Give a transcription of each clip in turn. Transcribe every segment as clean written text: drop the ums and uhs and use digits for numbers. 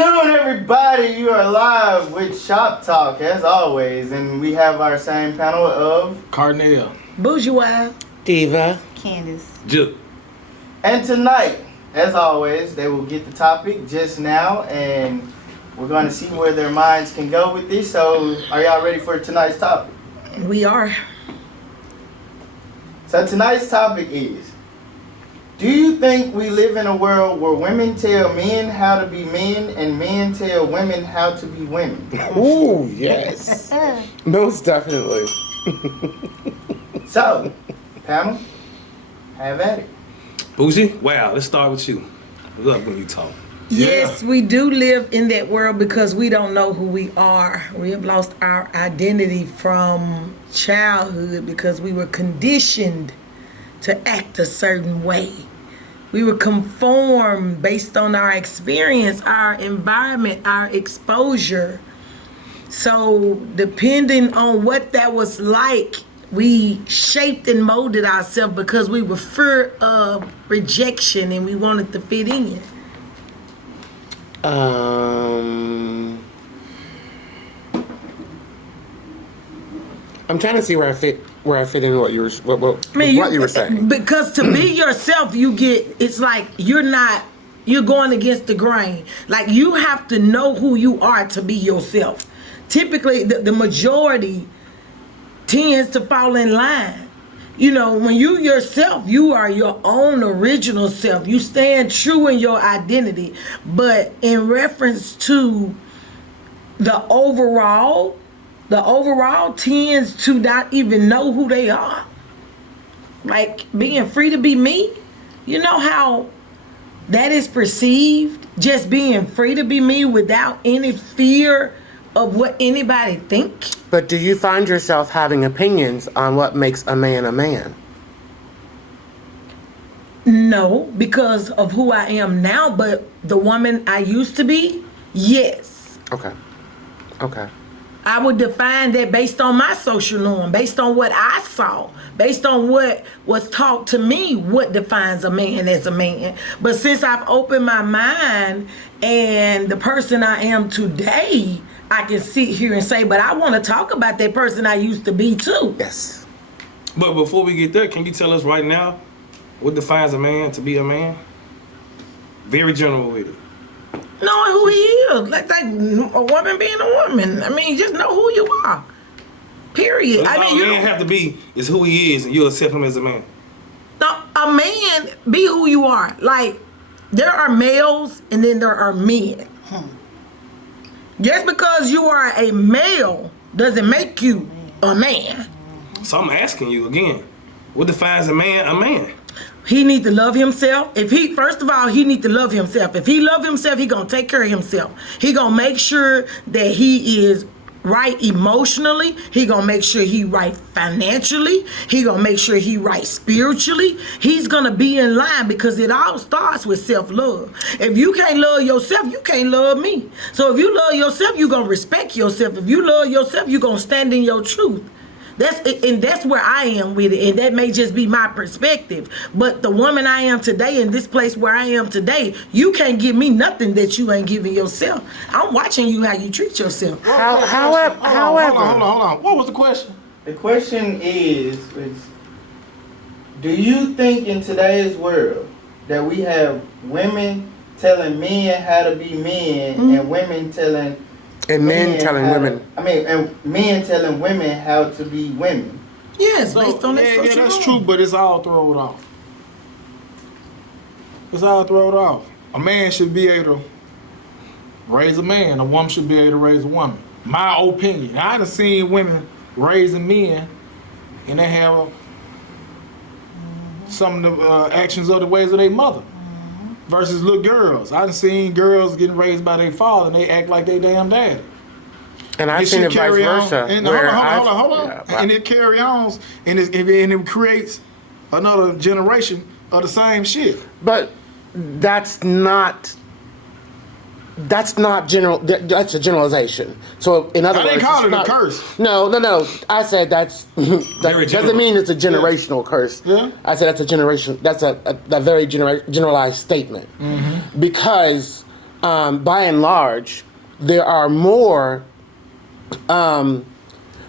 afternoon, everybody. You are live with Shop Talk, as always, and we have our same panel of Carnell, Bourgeois, Diva, Candace. Juke. And tonight, as always, they will get the topic just now, and we're going to see where their minds can go with this. So, are y'all ready for tonight's topic? we are. So, tonight's topic is: do you think we live in a world where women tell men how to be men and men tell women how to be women? ooh, yes. Most definitely. So, panel, have at it. Bougie, wow, let's start with you. I love when you talk. Yes, we do live in that world because we don't know who we are. We have lost our identity from childhood because we were conditioned to act a certain way. We were conformed based on our experience, our environment, our exposure. So depending on what that was like, we shaped and molded ourselves because we were fear of rejection and we wanted to fit in. I'm trying to see where I fit in what you were saying. Because to be yourself, it's like you're going against the grain. Like you have to know who you are to be yourself. Typically, the majority tends to fall in line. You know, when you yourself, you are your own original self. You stand true in your identity. But in reference to the overall tends to not even know who they are. Like being free to be me, you know how that is perceived? Just being free to be me without any fear of what anybody think. But do you find yourself having opinions on what makes a man a man? No, because of who I am now, but the woman I used to be, yes. Okay. I would define that based on my social norm, based on what I saw, based on what was taught to me, what defines a man as a man. But since I've opened my mind and the person I am today, I can sit here and say, but I want to talk about that person I used to be too. Yes. But before we get there, can you tell us right now what defines a man to be a man? Very general with it. Knowing who he is, like a woman being a woman. I mean, just know who you are. Period. That's I mean, all you a man have to be is who he is, and you'll accept him as a man. no, a man be who you are. Like there are males and then there are men. Just because you are a male doesn't make you a man. So I'm asking you again, what defines a man a man? He need to love himself. First of all, he need to love himself. If he love himself, he gonna take care of himself. He gonna make sure that he is right emotionally. He gonna make sure he right financially. He gonna make sure he right spiritually. He's gonna be in line because it all starts with self-love. If you can't love yourself, you can't love me. So if you love yourself, you gonna respect yourself. If you love yourself, you gonna stand in your truth. That's where I am with it, and that may just be my perspective. But the woman I am today, in this place where I am today, you can't give me nothing that you ain't giving yourself. I'm watching you how you treat yourself. However, Hold on. What was the question? The question is, do you think in today's world that we have women telling men how to be men and women telling and men telling women. and men telling women how to be women? Yes, based on that yeah, social that's norm. true, but it's all thrown off. It's all thrown off. A man should be able to raise a man. A woman should be able to raise a woman. My opinion. I done seen women raising men, and they have some of the actions of the ways of their mother. Versus little girls. I done seen girls getting raised by their father, and they act like they damn daddy. And I've seen it vice versa. And hold on. Yeah, and it carry on, and it creates another generation of the same shit. But that's not general. That's a generalization. So in other words, I didn't call it's it not, a curse. No. I said that Very doesn't general. mean it's a generational curse. Yeah. I said that's a generation. That's a very generalized statement. Mm-hmm. Because by and large, there are more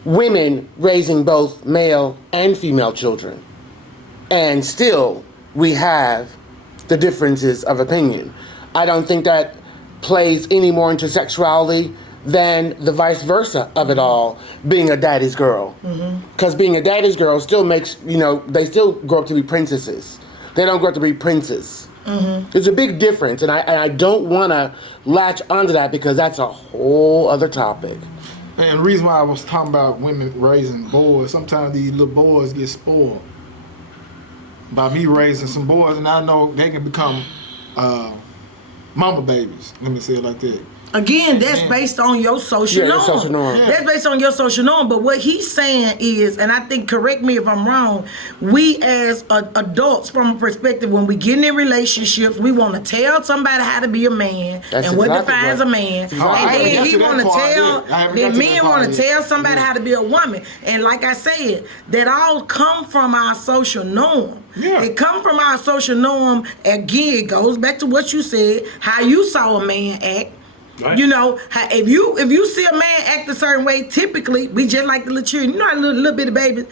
women raising both male and female children. And still, we have the differences of opinion. I don't think that plays any more into sexuality than the vice versa of it all, being a daddy's girl. Because being a daddy's girl still makes, they still grow up to be princesses. They don't grow up to be princes. There's a big difference, and I don't want to latch onto that because that's a whole other topic. And the reason why I was talking about women raising boys, sometimes these little boys get spoiled by me raising some boys, and I know they can become mama babies. Let me say it like that. Again, that's based on your social norm. Social norm. That's based on your social norm. But what he's saying is, and I think, correct me if I'm wrong, we as adults, from a perspective, when we get in relationships, we want to tell somebody how to be a man and what defines a man. Oh, I and haven't then got he to that want to part tell, yet. I haven't got then to men that part want to yet. tell somebody how to be a woman. And like I said, that all come from our social norm. Yeah. It come from our social norm. Again, it goes back to what you said, how you saw a man act. Right. If you see a man act a certain way, typically we just like the little children. You know how little bitty babies,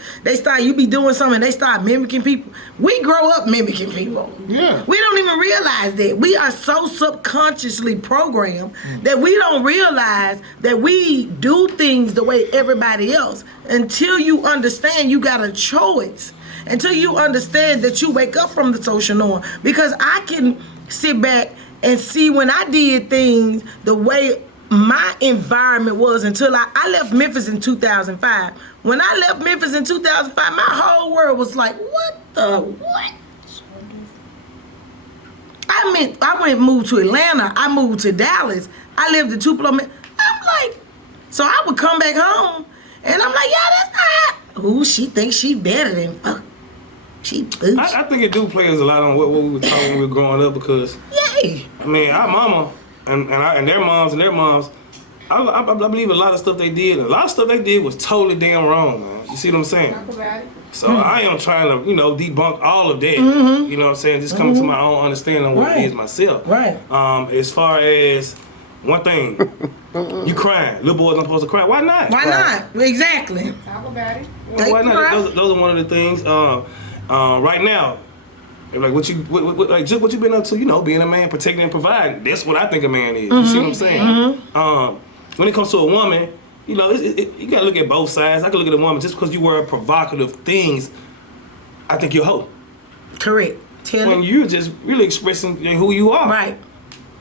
you be doing something and they start mimicking people. We grow up mimicking people. Yeah. We don't even realize that. We are so subconsciously programmed that we don't realize that we do things the way everybody else until you understand you got a choice. Until you understand that you wake up from the social norm. Because I can sit back and see when I did things the way my environment was until I left Memphis in 2005. When I left Memphis in 2005, my whole world was like, what? I moved to Atlanta. I moved to Dallas. I lived in Tupelo. I'm like, so I would come back home and I'm like, yeah, that's not. Ooh, she thinks she better than fuck. She boots. I think it do play a lot on what we were talking when we were growing up because, Yay. I mean, our mama and their moms, I believe a lot of stuff they did was totally damn wrong, man. You see what I'm saying? Talk about it. So I am trying to, debunk all of that. You know what I'm saying? Just coming to my own understanding of what it is myself. Right. As far as one thing, you crying. Little boys not supposed to cry. Why not? Why not? Exactly. Talk about it. Why not? Those are one of the things. Right now, like just what you been up to, being a man, protecting and providing. That's what I think a man is. You see what I'm saying? When it comes to a woman, you gotta look at both sides. I can look at a woman just because you wear provocative things. I think you're a hoe. Correct. When you're just really expressing who you are. Right.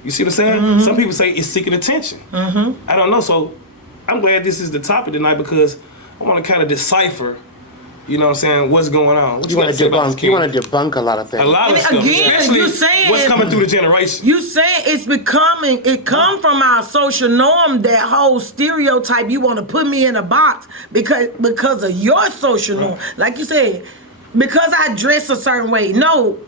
You see what I'm saying? Some people say it's seeking attention. I don't know. So I'm glad this is the topic tonight because I want to kind of decipher. You know what I'm saying? What's going on? What You want to debunk a lot of things. A lot of And stuff. again, Especially you're saying- what's coming through the generation. You saying it come from our social norm, that whole stereotype. You want to put me in a box because of your social norm. Like you said, because I dress a certain way. No,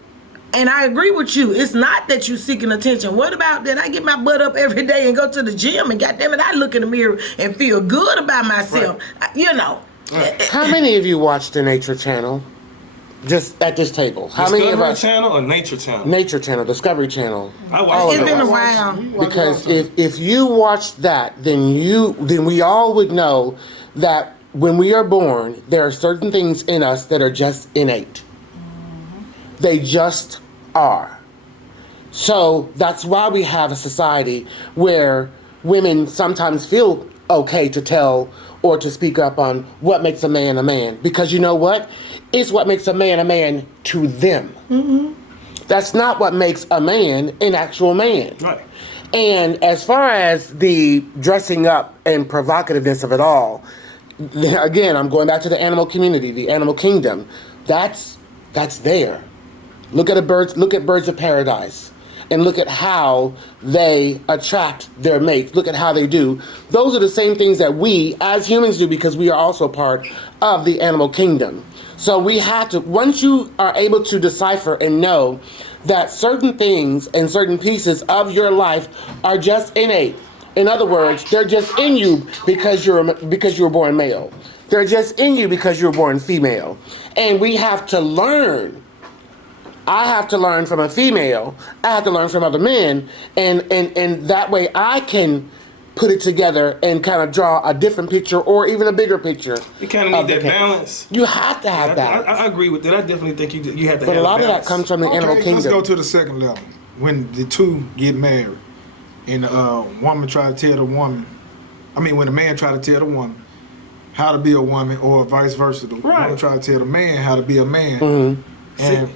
and I agree with you. It's not that you seeking attention. What about that I get my butt up every day and go to the gym and goddamn it, I look in the mirror and feel good about myself. How many of you watch the Nature Channel? Just at this table. How many of Discovery us? Channel or Nature Channel? Nature Channel, Discovery Channel. I watch It's it. been a while. Because if you watch that, then we all would know that when we are born, there are certain things in us that are just innate. They just are. So that's why we have a society where women sometimes feel okay to tell or to speak up on what makes a man, because you know what? It's what makes a man to them. That's not what makes a man an actual man. Right. And as far as the dressing up and provocativeness of it all, again, I'm going back to the animal community, the animal kingdom. That's there. Look at birds of paradise. And look at how they attract their mates. Look at how they do. Those are the same things that we as humans do because we are also part of the animal kingdom. So we have to, once you are able to decipher and know that certain things and certain pieces of your life are just innate. In other words, they're just in you because you were born male. They're just in you because you were born female. And we have to learn I have to learn from a female. I have to learn from other men, and that way I can put it together and kind of draw a different picture or even a bigger picture. You kind of need that balance. You have to have that. I agree with that. I definitely think you have to But have a lot of balance. that comes from the animal Let's kingdom. go to the second level. When the two get married, and the woman try to tell the woman, when the man try to tell the woman how to be a woman, or vice versa, the woman try to tell the man how to be a man. And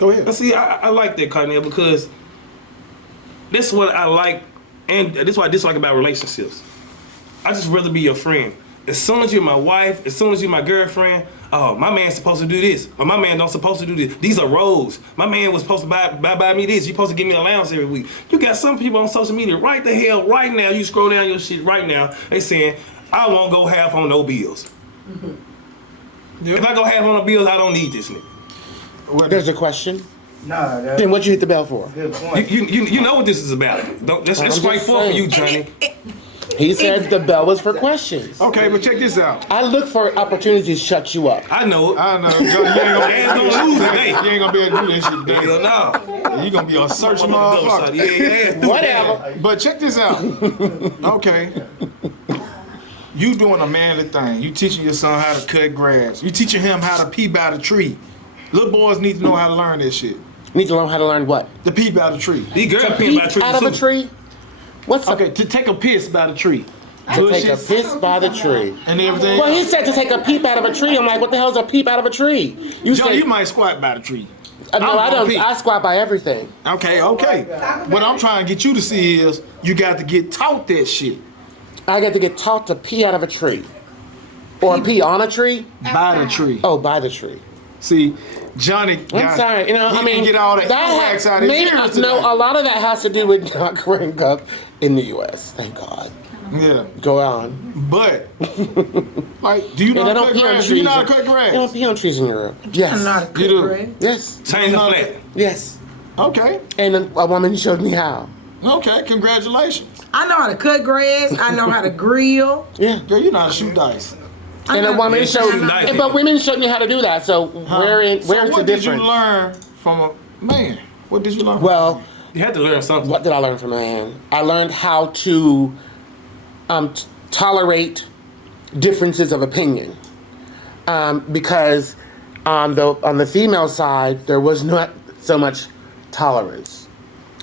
go ahead. But see, I like that, Cardinal, because that's what I like, and that's what I dislike about relationships. I just rather be your friend. As soon as you're my wife, as soon as you're my girlfriend, oh, my man's supposed to do this, or my man don't supposed to do this. These are roles. My man was supposed to buy me this. You supposed to give me allowance every week. You got some people on social media right now. You scroll down your shit right now. They saying, I won't go half on no bills. Yeah. If I go half on the bills, I don't need this nigga. Well, There's a question. Nah, that's Then what'd you hit the bell for? a good point. You know what this is about. That's I'm just straightforward for saying. you, Johnny. He said the bell was for questions. okay, but check this out. I look for opportunities to shut you up. I know it. I know, Johnny, you ain't Man's gonna lose today. You ain't gonna be able to do that shit today. Hell no. You gonna be a search I'm on the double side. motherfucker. Yeah. Whatever. But check this out. Okay. You doing a manly thing. You teaching your son how to cut grass. You teaching him how to pee by the tree. Little boys need to know how to learn this shit. Need to learn how to learn what? To pee by the tree. These girls To peeing by peek trees out of a too. tree? What's Okay, to take a piss by the tree. to take a piss by the tree? And everything. Well, he said to take a peep out of a tree. I'm like, what the hell's a peep out of a tree? You Joe, said, you might squat by the tree. no, I don't. Pee. I squat by everything. Okay. What I'm trying to get you to see is you got to get taught that shit. I got to get taught to pee out of a tree. Or pee on a tree? By the tree. Oh, by the tree. See, Johnny I'm got, sorry, he can get all that wax out of his maybe, ears today. no, a lot of that has to do with not growing up in the U.S. Thank God. Yeah, Go on. but like, do you know Yeah, they how to don't cut pee on grass? trees. Do you know how to cut They don't grass? pee on trees in Europe. Yes. I'm not a You do. good grade. Yes. Change the flat. Yes. Okay, And a woman showed me how. okay, congratulations. I know how to cut grass. I know how to grill. Yeah. Girl, you know how to shoot dice. And a woman Yeah, showed she's nice. but women showed me how to do that. So where's So the what did difference? you learn from a man? What did you learn? Well, You had to learn something. what did I learn from a man? I learned how to tolerate differences of opinion, because on the female side there was not so much tolerance.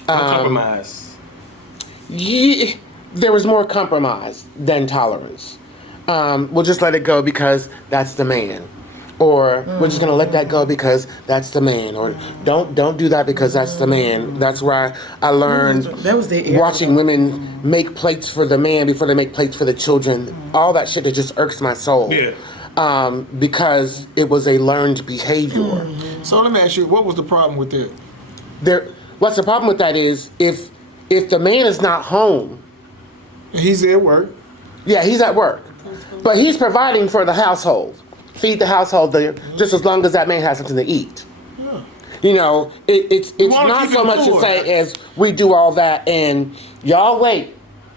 No compromise. Yeah, there was more compromise than tolerance. We'll just let it go because that's the man, or we're just gonna let that go because that's the man, or don't do that because that's the man. That's where I learned That was the era. watching women make plates for the man before they make plates for the children. All that shit that just irks my soul. Yeah. Because it was a learned behavior. So let me ask you, what was the problem with that? What's the problem with that is if the man is not home. He's at work. Yeah, he's at work, but he's providing for the household, feed the household there, just as long as that man has something to eat. You know, it's wanna not keep so him much to poor. say as we do all that and y'all wait,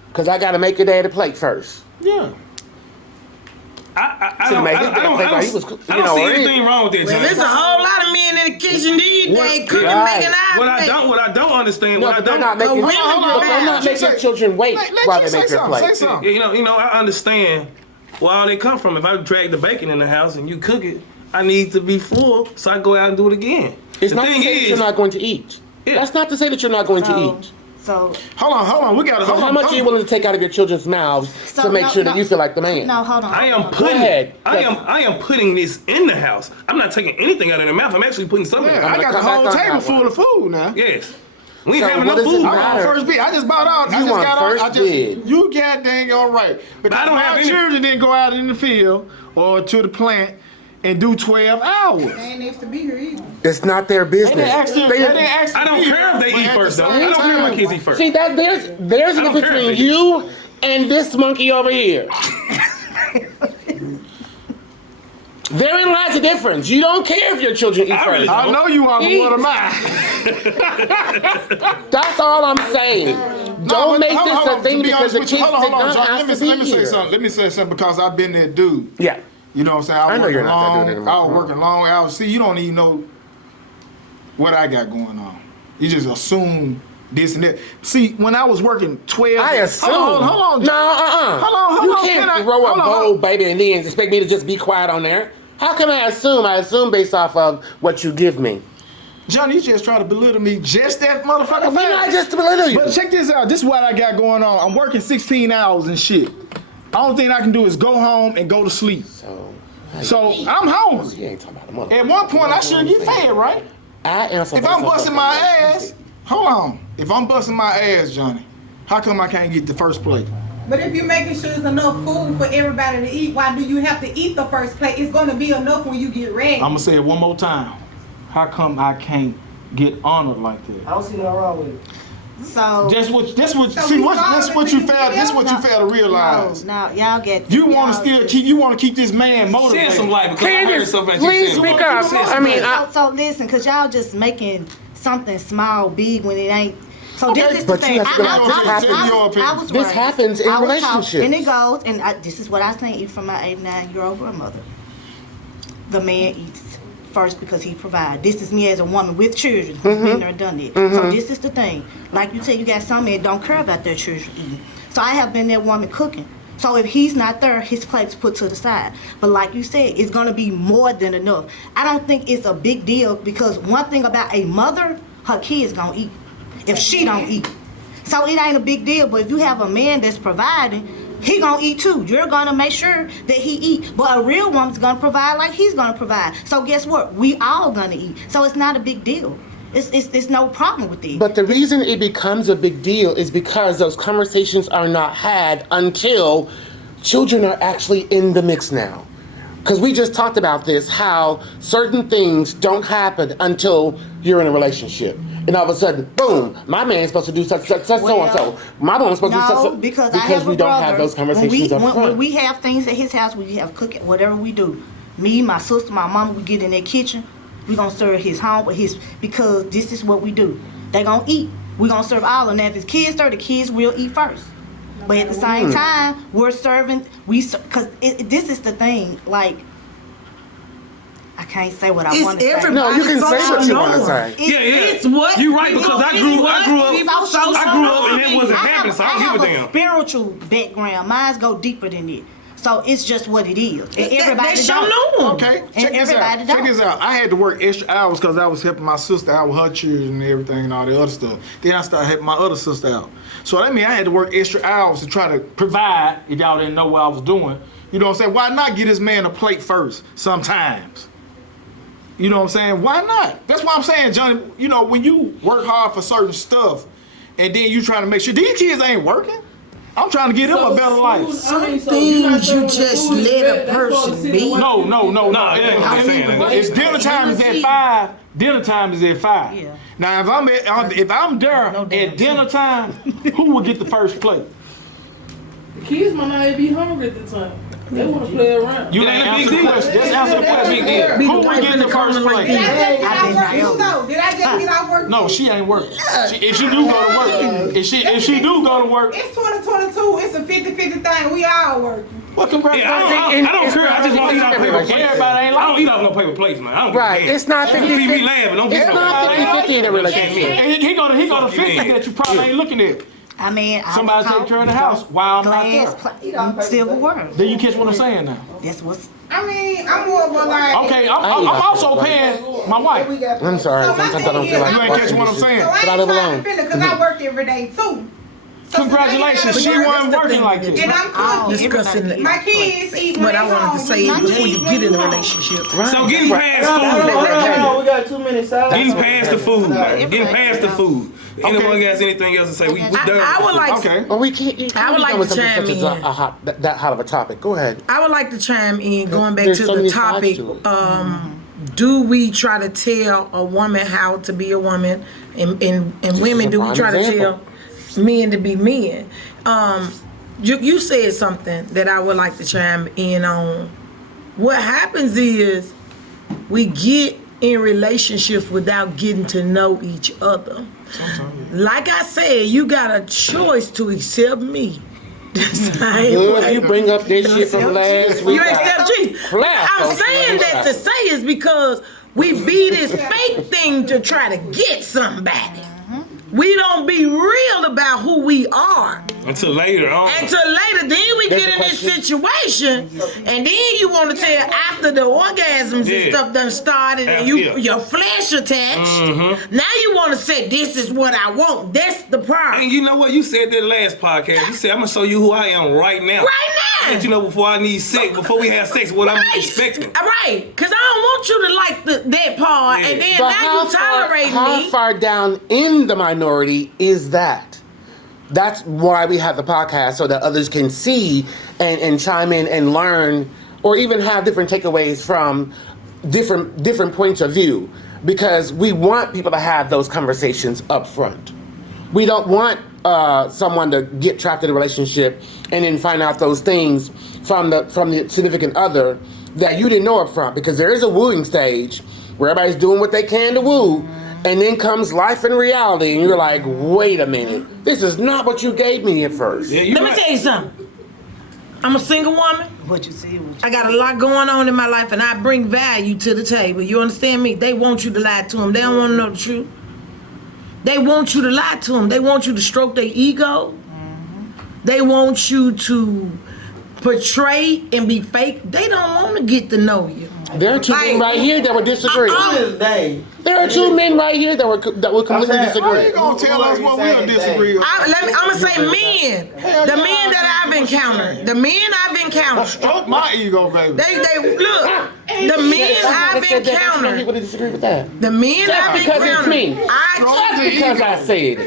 because I got to make your daddy plate first. Yeah. I Should've don't, made I his don't, damn I plate while don't, he was, I don't see or anything wrong with that, Well, Johnny. there's a whole lot of men in the kitchen these days cooking, Right. making our What I plate. don't understand, No, what I but they're don't, not making, women but they're do not that. making children wait while they say make their something. Say plate. something. you know, I understand where all they come from. If I drag the bacon in the house and you cook it, I need to be full, so I go out and do it again. It's the not to thing say that is, you're not going to eat. Yeah. That's not to say that you're not going to eat. So Hold on. We got to So how much are you willing to take out of your children's mouths to make sure that you feel like the man? No, hold on. I am hold on. putting, ahead. I am putting this in the house. I'm not taking anything out of their mouth. I'm actually putting something. Yeah, in I the got come the back whole on table that full one. of food now. Yes. We ain't So having what enough does it food. matter? I want first bid. I just bought out. I You just want got out. first I just, bid. You got dang all right. Because I don't have my any- children didn't go out in the field or to the plant and do 12 hours. Ain't needs to be here either. It's not their business. They didn't ask them- they didn't ask them I don't to eat, care if they but eat at first, the though. same I don't care if my time- kids eat first. See that there's a don't difference care if between they- you and this monkey over here. Therein lies a difference. You don't care if your children eat I really first. I know you are, but Eat. what am I? That's all I'm saying. Don't make this a thing because the kids did not John, ask to let be me say here. something. Let me say something because I've been that dude. Yeah. You know what I'm saying? I know you're not that dude I anymore. was working long hours. See, you don't even know. what I got going on. You just assume this and that. See, when I was working 12... I assume. Hold on. No, Hold You on. can't throw a bowl, baby, and then expect me to just be quiet on there. How can I assume? I assume based off of what you give me. Johnny, you just try to belittle me just that motherfucker. When I just belittle you. But check this out. This is what I got going on. I'm working 16 hours and shit. The only thing I can do is go home and go to sleep. So I'm hungry. You ain't talking about the mother. At one point, I should get fed, right? I answer. If I'm busting my ass, hold on. If I'm busting my ass, Johnny, how come I can't get the first plate? But if you're making sure there's enough food for everybody to eat, why do you have to eat the first plate? It's going to be enough when you get ready. I'm gonna say it one more time. How come I can't get honored like that? I don't see nothing wrong with it. So That's what you we fail to realize. no, y'all get. You want to y'all still just- keep. You want to keep this man Shed motivated. some light because I heard something that you Please said. speak up. I mean, So listen, cause y'all just making something small big when it ain't. So Okay, this is the but you thing. have to be like, this happens. I was This raised- happens in I was taught- relationships. And it goes, and this is what I think even from my 89-year-old grandmother. The man eats first because he provides. This is me as a woman with children who's been there and done it. So this is the thing. Like you said, you got some men don't care about their children eating. So I have been that woman cooking. So if he's not there, his plate's put to the side. But like you said, it's gonna be more than enough. I don't think it's a big deal because one thing about a mother, her kids gonna eat. If she don't eat. So it ain't a big deal. But if you have a man that's providing, he gonna eat too. You're gonna make sure that he eat. But a real woman's gonna provide like he's gonna provide. So guess what? We all gonna eat. So it's not a big deal. It's no problem with it. But the reason it becomes a big deal is because those conversations are not had until children are actually in the mix now. Because we just talked about this, how certain things don't happen until you're in a relationship. And all of a sudden, boom, my man's supposed to do such, so and so. My woman's supposed to do such, No, because I have because a we don't brother. have those conversations up when front. we have things at his house, we have cooking, whatever we do. Me, my sister, my mama, we get in that kitchen. We gonna serve his home with his because this is what we do. They gonna eat. We gonna serve all, and if his kids there, the kids will eat first. But at the same time, we're serving. Because this is the thing. Like, I can't say what I It's want to say. everybody. No, you can say what you want to Social say. Yeah, It's what You right because I grew up. people I grew up and it wasn't I happening, so I don't have give a a damn. spiritual background. Mine's go deeper than it. So it's just what it is. And everybody That's don't. your norm. Okay, And check this out. everybody Check don't. this out. I had to work extra hours because I was helping my sister out with her children and everything and all the other stuff. Then I started helping my other sister out. So that means I had to work extra hours to try to provide. If y'all didn't know what I was doing, you know what I'm saying? Why not get this man a plate first? Sometimes. You know what I'm saying? Why not? That's why I'm saying, Johnny. You know, when you work hard for certain stuff, and then you trying to make sure these kids ain't working. I'm trying to get them a better life. Some things you just let a person be. No. Nah, it ain't what I'm saying. It's dinner time is at 5. Dinner time is at 5. Yeah. Now if I'm there at dinner time, who will get the first plate? The kids might not even be hungry at the time. They want to play around. You It ain't ain't a answer big the deal. question. Just answer the That's a big question. deal. Be the Who will wife get in the the first corner like plate? Did I just get I've off been work right too over. though? Did I just get off work? No, she ain't working. If she do go to work, if she do go to work, It's 2022. It's a 50-50 thing. We all working. well, congratulations. I don't care. I just want to eat off paper plates. Everybody ain't I don't like eat off no paper plates, man. I don't give a Right, damn. it's not Don't 50-50. see me laughing. Don't It's get no not laughing. 50-50 in a relationship. And he go to Fuck you, 50 man. that you probably ain't looking at. I mean, I Somebody was take taught care of the house while I'm not glass, there. silverware. Then you catch what I'm saying now. That's what's. I mean, I'm more of a like. Okay, I'm also paying my wife. I'm sorry, So my sometimes I don't thing feel is, like You ain't catch what I'm So saying. I But I ain't live trying alone. to feel it because I work every day too. So Congratulations, she since I gotta wasn't work, working like and this. I'm cooking. Discussing My kids eat what when I they wanted to home. say My before you kids get in a home. relationship. So getting past Hold on, food. we got 2 minutes out. Getting past the food, man. Getting Everybody past the food. Anyone got anything else to say? We done. I would like Okay. Well, we can't. You I would can't like go with to something chime such as in. a hot, that hot of a topic. Go ahead. I would like to chime in, going back There's to so the many sides topic. to it. Do we try to tell a woman how to be a woman, and women, a do we prime try example. to tell men to be men? You said something that I would like to chime in on. What happens is we get in relationships without getting to know each other. Like I said, you got a choice to accept me. The same Good, way. you bring up this shit from last week. You accept Jesus. Clap. I'm saying that to say is because We be this fake thing to try to get somebody. We don't be real about who we are. Until later on. Until later, then we There's get a in this question. situation, and then you want to tell after the orgasms Yeah. and stuff done started, and Yeah. your flesh attached. Now you want to say this is what I want. That's the problem. And you know what? You said that last podcast. You said, I'm going to show you who I am right now. Right now. Let you know before I need sex, before we have sex, what I'm expecting. Right, because I don't want you to like that part, Yeah. and then But now you tolerate how me. far down in the minority is that? That's why we have the podcast, so that others can see and chime in and learn, or even have different takeaways from different points of view. Because we want people to have those conversations up front. We don't want someone to get trapped in a relationship and then find out those things from the significant other that you didn't know up front. Because there is a wooing stage where everybody's doing what they can to woo, and then comes life and reality, and you're like, wait a minute, this is not what you gave me at first. Yeah, you Let me right. tell you something. I'm a single woman. What you see, I got a lot going on in my life, and I bring value to the table. You understand me? They want you to lie to them. They don't want to know the truth. They want you to lie to them. They want you to stroke their ego. They want you to portray and be fake. They don't want to get to know you. There are two men right here that would disagree. To this day, There are two men right here that would completely saying, How disagree. you gonna tell us what we'll disagree on? I'm gonna say men. The men that I've encountered. The men I've encountered. Stroke my ego, baby. They look. The men I've People encountered. would disagree with that. The men Just I've because it's encountered. me. I Just because I said it.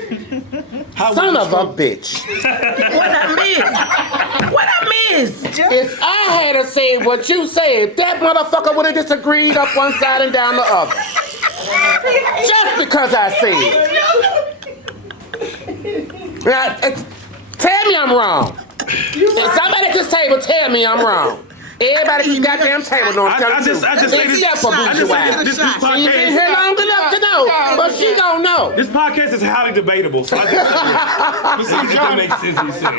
How Son would of you a bitch. what I miss. What I miss. If I had to say what you said, that motherfucker would have disagreed up one side and down the other. Just because I said it. Now, tell me I'm wrong. If somebody at this table tell me I'm wrong. Everybody at this goddamn table knows I'm telling the truth. I just say this. Except for I just say Bourgeois. this She ain't been here podcast. long enough to know, but she don't know. This podcast is highly debatable. So I just, if that makes any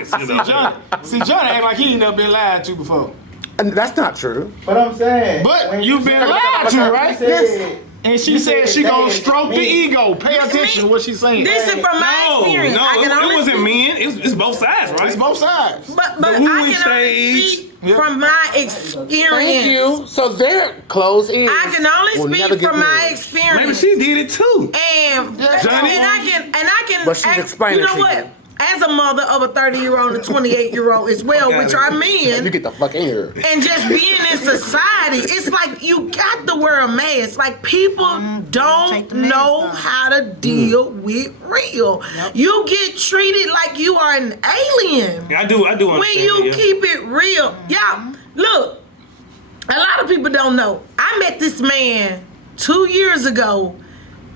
sense, you know. See, Johnny act like he ain't never been lied to before. And that's not true. but I'm saying. But when you've you been said- lied to, you right? said- And she You said said she gonna they stroke the me. ego. Pay attention to what she's saying. This is from my No, experience. I can it only wasn't speak- men. It's both sides, right? It's both sides. But The I wooing can only stage. speak from my experience. Thank you. So their close ears. I can only will never speak get from my married. Maybe experience. she did it too. And Johnny? I can But she's explaining you know to what? you. As a mother of a 30-year-old and a 28-year-old as well, which are You men, get the fuck in here. and just being in society, it's like you got to wear a mask. Like people don't take the mask know off. how to deal with real. You get treated like you are an alien. I do understand. When you yeah. keep it real. Y'all, look, a lot of people don't know. I met this man 2 years ago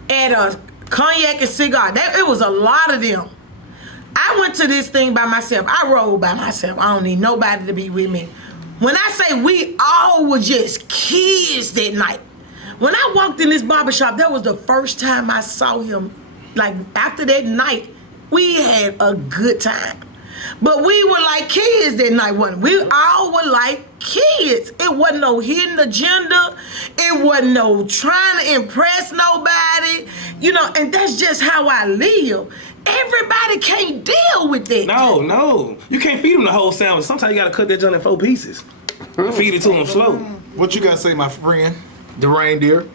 at a cognac and cigar. It was a lot of them. I went to this thing by myself. I rode by myself. I don't need nobody to be with me. When I say we all were just kids that night. When I walked in this barbershop, that was the first time I saw him. Like after that night, we had a good time. But we were like kids that night, wasn't we? We all were like kids. It wasn't no hidden agenda. It wasn't no trying to impress nobody. You know, and that's just how I live. Everybody can't deal with that. No. You can't feed them the whole sandwich. Sometimes you gotta cut that joint in 4 pieces. And feed it to them slow. What you gotta say, my friend? The reindeer.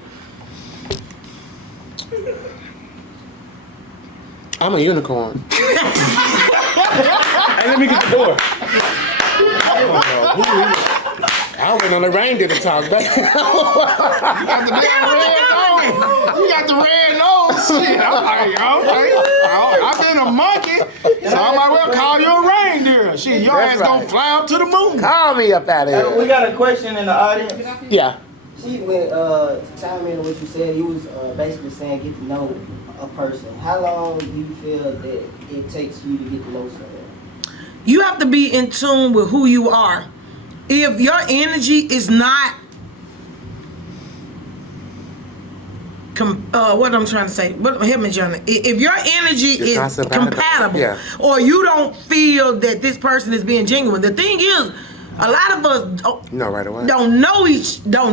I'm a unicorn. Hey, let me get the door. I went on the reindeer to talk back. You got the damn red nose. You got the red nose. Shit. I'm like, okay. I've been a monkey, so I might well call you a reindeer. Shit, your That's ass gonna right. fly up to the moon. Call me up out of We here. got a question in the audience. Yeah. She went to chime in on what you said. You was basically saying get to know a person. How long do you feel that it takes you to get to know someone? You have to be in tune with who you are. If your energy is not what I'm trying to say, help me, Johnny. If your energy It's not is compatible, Yeah. or you don't feel that this person is being genuine, the thing is, A lot of us No, right away. don't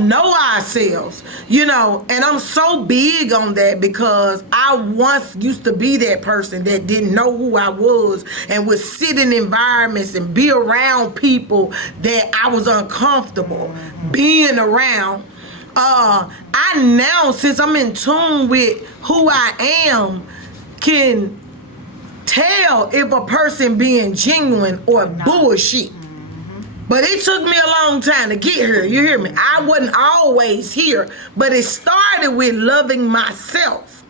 know ourselves, you know, and I'm so big on that because I once used to be that person that didn't know who I was and would sit in environments and be around people that I was uncomfortable being around. I now, since I'm in tune with who I am, can tell if a person being genuine or bullshit. But it took me a long time to get here. You hear me? I wasn't always here, but it started with loving myself.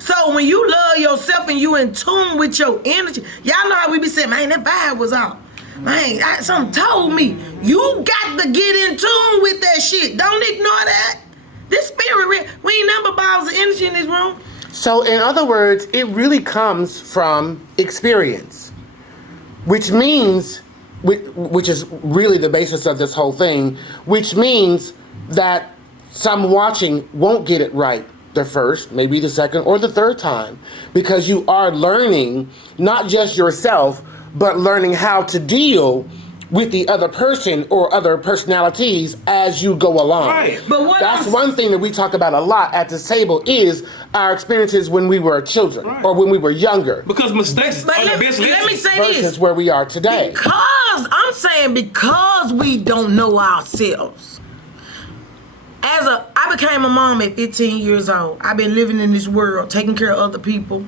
So when you love yourself and you in tune with your energy, y'all know how we be saying, man, that vibe was off. Man, something told me. You got to get in tune with that shit. Don't ignore that. This spirit, we ain't number balls of energy in this room. So, in other words, it really comes from experience, which means, which is really the basis of this whole thing, which means that some watching won't get it right the first, maybe the second, or the third time, because you are learning not just yourself, but learning how to deal with the other person or other personalities as you go along. Right. But that's one thing that we talk about a lot at this table is our experiences when we were children or when we were younger. Because mistakes But are the best let me lessons. say versus this. where we are today. Because we don't know ourselves. I became a mom at 15 years old. I've been living in this world, taking care of other people,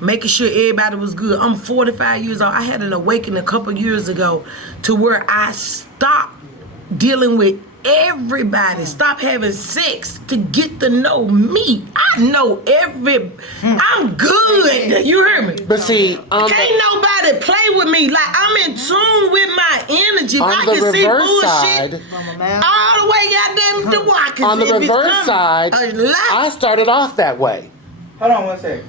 making sure everybody was good. I'm 45 years old. I had an awakening a couple years ago to where I stopped dealing with everybody. Stop having sex to get to know me. I know I'm good. You hear me? But see, Can't nobody play with me. Like, I'm in tune with my energy. On I the can see reverse bullshit side- all the way goddamn to Watkins. on the If it's reverse coming. side, A lie. I started off that way. Hold on one second.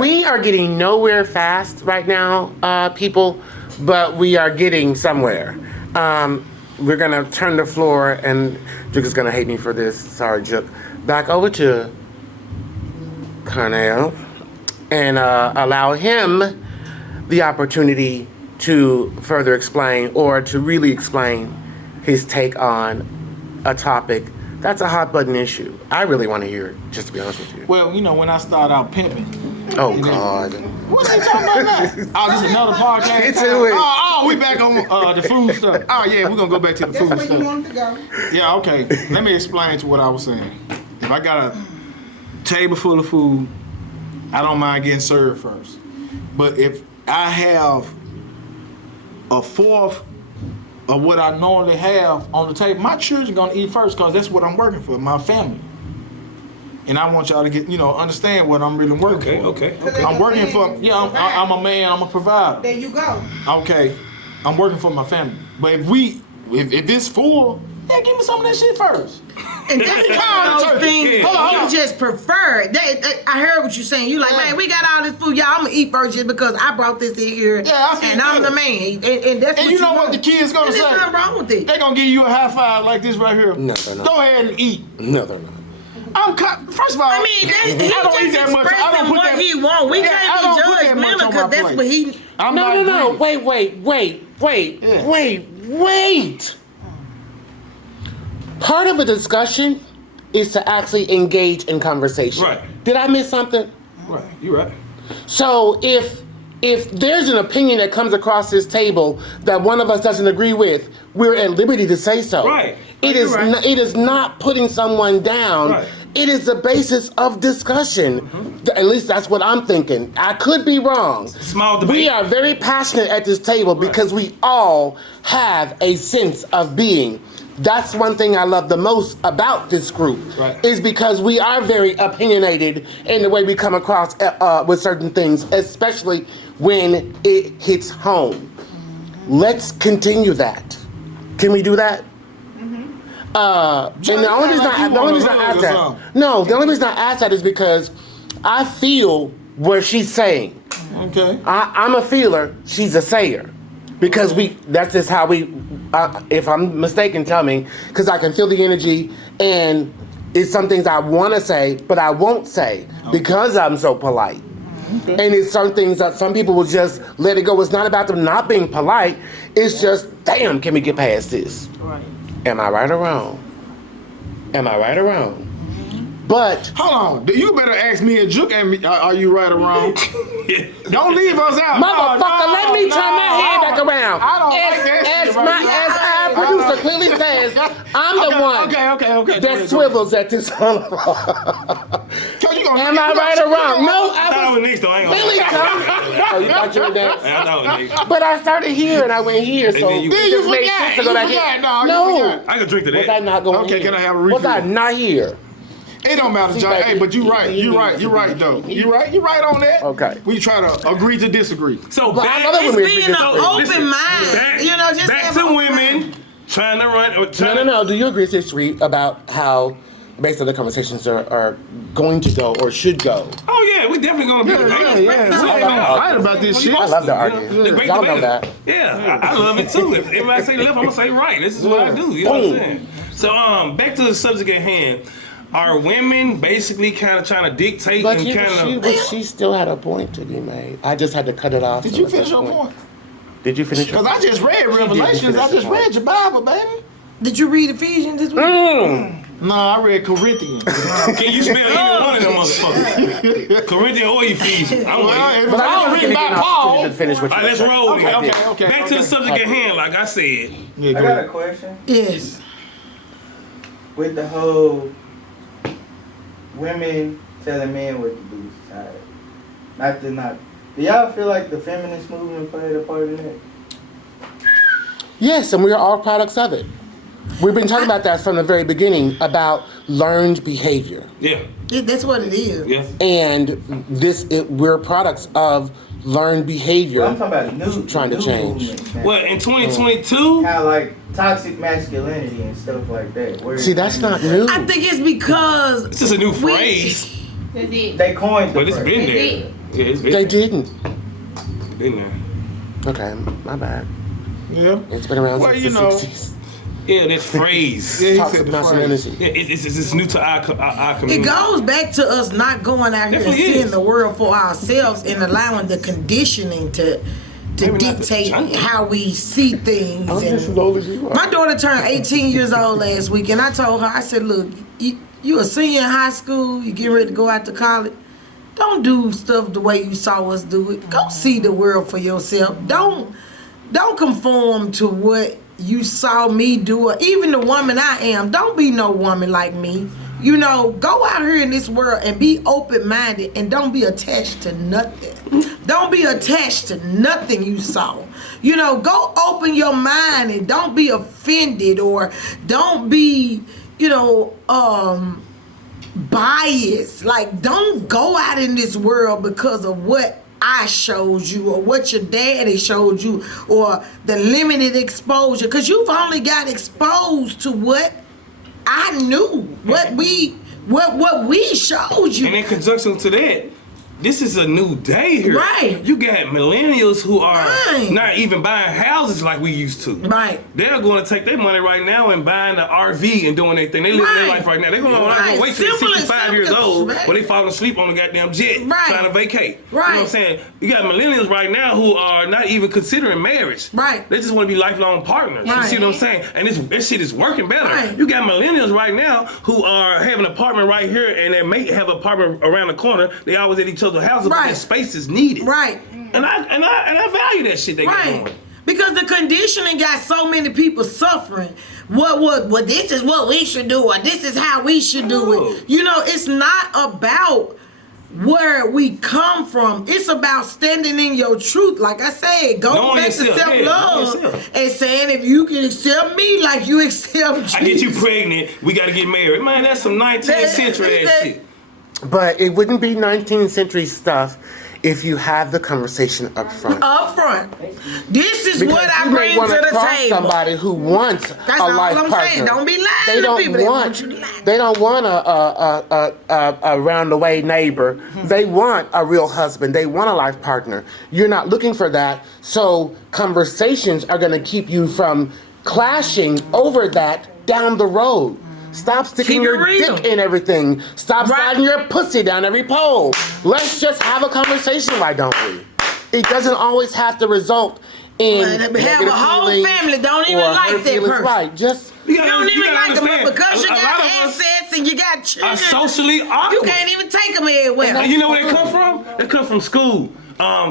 We are getting nowhere fast right now, people, but we are getting somewhere. We're gonna turn the floor, and Juk is gonna hate me for this. Sorry, Juk. Back over to Carnell and allow him the opportunity to further explain or to really explain his take on a topic that's a hot button issue. I really want to hear it, just to be honest with you. Well, you know, when I start out pimping. Oh, God. What's he talking about now? Oh, this is another podcast. Get to it. Oh, we back on the food stuff. Oh, yeah, we're going to go back to the That's food where you stuff. wanted to go. Yeah, okay. Let me explain to what I was saying. If I got a table full of food, I don't mind getting served first. But if I have a fourth of what I normally have on the table, my children gonna eat first because that's what I'm working for, my family. And I want y'all to get, understand what I'm really working for. Okay. I'm working for, I'm a man, I'm a provider. There you go. Okay, I'm working for my family. But if this full, yeah, give me some of that shit first. And that's one of those things Hold on. you just prefer. I heard what you're saying. You like, man, we got all this food, y'all. I'm gonna eat first just because I brought this in here, Yeah, I feel and I'm good. the man. And that's And what you know what want. the kids gonna And say? There's nothing wrong with it. They gonna give you a high five like this right here. No, they're not. Go ahead and eat. No, they're not. First of all, I mean, he I don't eat just that much. I don't expressing put what that- he want. We Yeah, I don't put that can't be much judgmental on my because that's plate. what he. I'm No, not no, no. greedy. Wait. Part of a discussion is to actually engage in conversation. Right. Did I miss something? Right, you're right. So if there's an opinion that comes across this table that one of us doesn't agree with, we're at liberty to say so. Right. It is it is not putting someone down. Right. It is the basis of discussion. At least that's what I'm thinking. I could be wrong. Small debate. We are very passionate at this table because we all have a sense of being. That's one thing I love the most about this group, Right. is because we are very opinionated in the way we come across with certain things, especially when it hits home. Let's continue that. Can we do that? And the only reason I ask that, the only reason I ask that is because I feel what she's saying. Okay. I'm a feeler, she's a sayer. Because that's just how we, if I'm mistaken, tell me, because I can feel the energy, and it's some things I want to say, but I won't say because I'm so polite. And it's certain things that some people will just let it go. It's not about them not being polite. It's just, damn, can we get past this? Right. Am I right or wrong? Am I right or wrong? But Hold on. You better ask me and Juke, are you right or wrong? Don't leave us out. motherfucker, let me turn my head back around. I don't like that shit right now. As our producer clearly says, I'm the one Okay. that swivels at this. Am I right or wrong? No, I thought it was Nick though. I ain't gonna Really? lie. Oh, you thought you were next? I thought it was Nick. But I started here and I went here, so then you- it Then you just made forgot. sense to go You back forgot. here. No, you forgot. I can drink to Was I that. not going Okay, here? can I have a Was I refill? not here? It don't matter, John. Hey, but you right. You right though. You right on that. Okay. We try to agree to disagree. So But I back, love it when we It's agree being to an disagree. open mind. back, You know, just back have to an open women mind. trying to run. No. Do you agree with this, Reed, about how based on the conversations are going to go or should go? Oh yeah, we definitely gonna be. We fight about this shit. I love to argue. Debate Y'all know debate. that. Yeah, I love it too. If everybody say left, I'm gonna say right. This is what I do. You know what I'm saying? So back to the subject at hand. Are women basically kind of trying to dictate But and kind of? she still had a point to be made. I just had to cut it off. Did to you let finish that your point? Did you finish your Because I just read Revelations. finish I the just point. read your Bible, baby. Did you read Ephesians this week? No, I read Corinthians. Can you spell either one of them motherfuckers? Corinthian or Ephesians? I'm waiting. But I don't read by Paul. Finish what you All right, let's said. roll with it. Okay. Back to the subject at hand, like I said. Yeah, I go got a ahead. question. Yes. With the whole women telling men what to do society. Not. Do y'all feel like the feminist movement played a part in that? Yes, and we are all products of it. We've been talking about that from the very beginning about learned behavior. Yeah, That's what it is. yeah. And we're products of learned behavior. I'm talking about new Trying to new change. movements, man. Well, in 2022, How like toxic masculinity and stuff like that. Where See, that's not new. I think it's because this is a new phrase, That's it. They coined the but it's phrase. been there. it. Yeah, it's They been didn't. there. Okay, my bad. Yeah. It's been around Well, since you the know. 60s. Yeah, that phrase. Yeah, he Toxic said the phrase. masculinity. Yeah, it's new to our it community. goes back to us not going out here and Definitely seeing is. the world for ourselves and allowing the conditioning to Maybe not the dictate jungle. how we see things. I'm And just as old as you are. my daughter turned 18 years old last week, and I told her, I said, look, you a senior in high school, you getting ready to go out to college. Don't do stuff the way you saw us do it. Go see the world for yourself. Don't conform to what you saw me do, or even the woman I am. Don't be no woman like me. You know, go out here in this world and be open-minded and don't be attached to nothing. Don't be attached to nothing you saw. You know, go open your mind and don't be offended, or don't be, biased. Like, don't go out in this world because of what I showed you or what your daddy showed you or the limited exposure, because you've only got exposed to what I knew, what we showed you. And in conjunction to that, this is a new day here. Right. You got millennials who are Right. not even buying houses like we used to. Right. They're going to take their money right now and buying the RV and doing their thing. They living their Right. life right now. They're going Right. to wait till they're Simple and 65 years simple, old right. when they fall asleep on the goddamn jet Right. trying to vacate. You know Right. what I'm saying? You got millennials right now who are not even considering marriage. Right. They just want to be lifelong partners. You Right. see what I'm saying? And this shit is working better. Right. You got millennials right now who are having an apartment right here and they may have an apartment around the corner. They always at each other's houses, but Right. their space is needed. Right. And I value that shit they got Right. going. Because the conditioning got so many people suffering. What this is what we should do, or this is how we should do Oh. it. You know, it's not about where we come from. It's about standing in your truth. Like I said, go Knowing back to yourself, yeah, self-love know yourself. and saying, if you can accept me like you accept Jesus. I get you pregnant, we gotta get married. Man, that's some 19th century ass shit. But it wouldn't be 19th century stuff if you have the conversation up front. Up front. This is Because what I you may bring to wanna the cross table. somebody who wants That's a all life I'm partner. saying. Don't be lying They to don't people. They want. want you to lie. They don't want a round the way neighbor. They want a real husband. They want a life partner. You're not looking for that. So conversations are going to keep you from clashing over that down the road. Stop sticking Keep it your real. dick in everything. Stop Right. sliding your pussy down every pole. Let's just have a conversation, why don't we? It doesn't always have to result in Have a negative whole feelings family don't even or like hurt that feelings. person. Right, just You don't even gotta like them, understand, but because you a got lot of us assets and you got children, are socially awkward. you can't even take them everywhere. And you know where they come from? They come from school.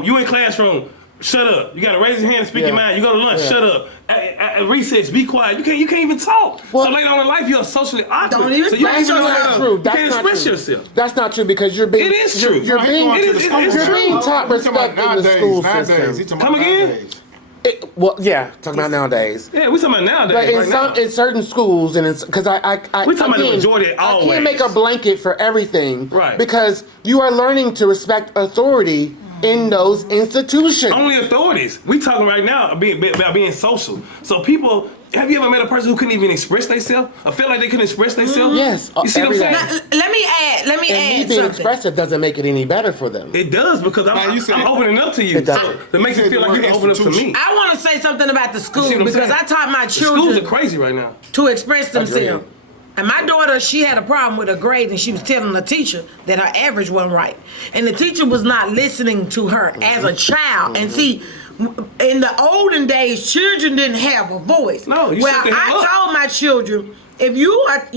You in classroom, shut up. You gotta raise your hand and speak your Yeah. mind. You go to lunch, Yeah. shut up. At recess, be quiet. You can't even talk. Well- so later on in life, you're socially awkward. Don't even so you express can't even know yourself. how true. you That's can't not express true. yourself. That's not true because you're being. It is true. You're being. It is You're true. being taught We're talking about respect in the school system. Come again? Well, yeah, talking about nowadays. Yeah, we talking about nowadays. But in right now. in certain schools and because I We talking about the again, majority I always. can't make a blanket for everything, Right. Because you are learning to respect authority in those institutions. Only authorities. We talking right now about being social. So people, have you ever met a person who couldn't even express themselves? Or felt like they couldn't express themselves? Yes, You see what I'm every saying? day. Let me add and me add being something. expressive doesn't make it any better for them. It does because Now, you I'm said- opening up to you. It does. That makes You you said feel the like you word can open up to institution. me. I want to say something about the school See what I'm because saying? I taught my The schools are children crazy right now. to express themselves. And my daughter, she had a problem with her grades, and she was telling the teacher that her average wasn't right. And the teacher was not listening to her as a child. And see, in the olden days, children didn't have a voice. No, you well, shut the hell I up. told my children, if you are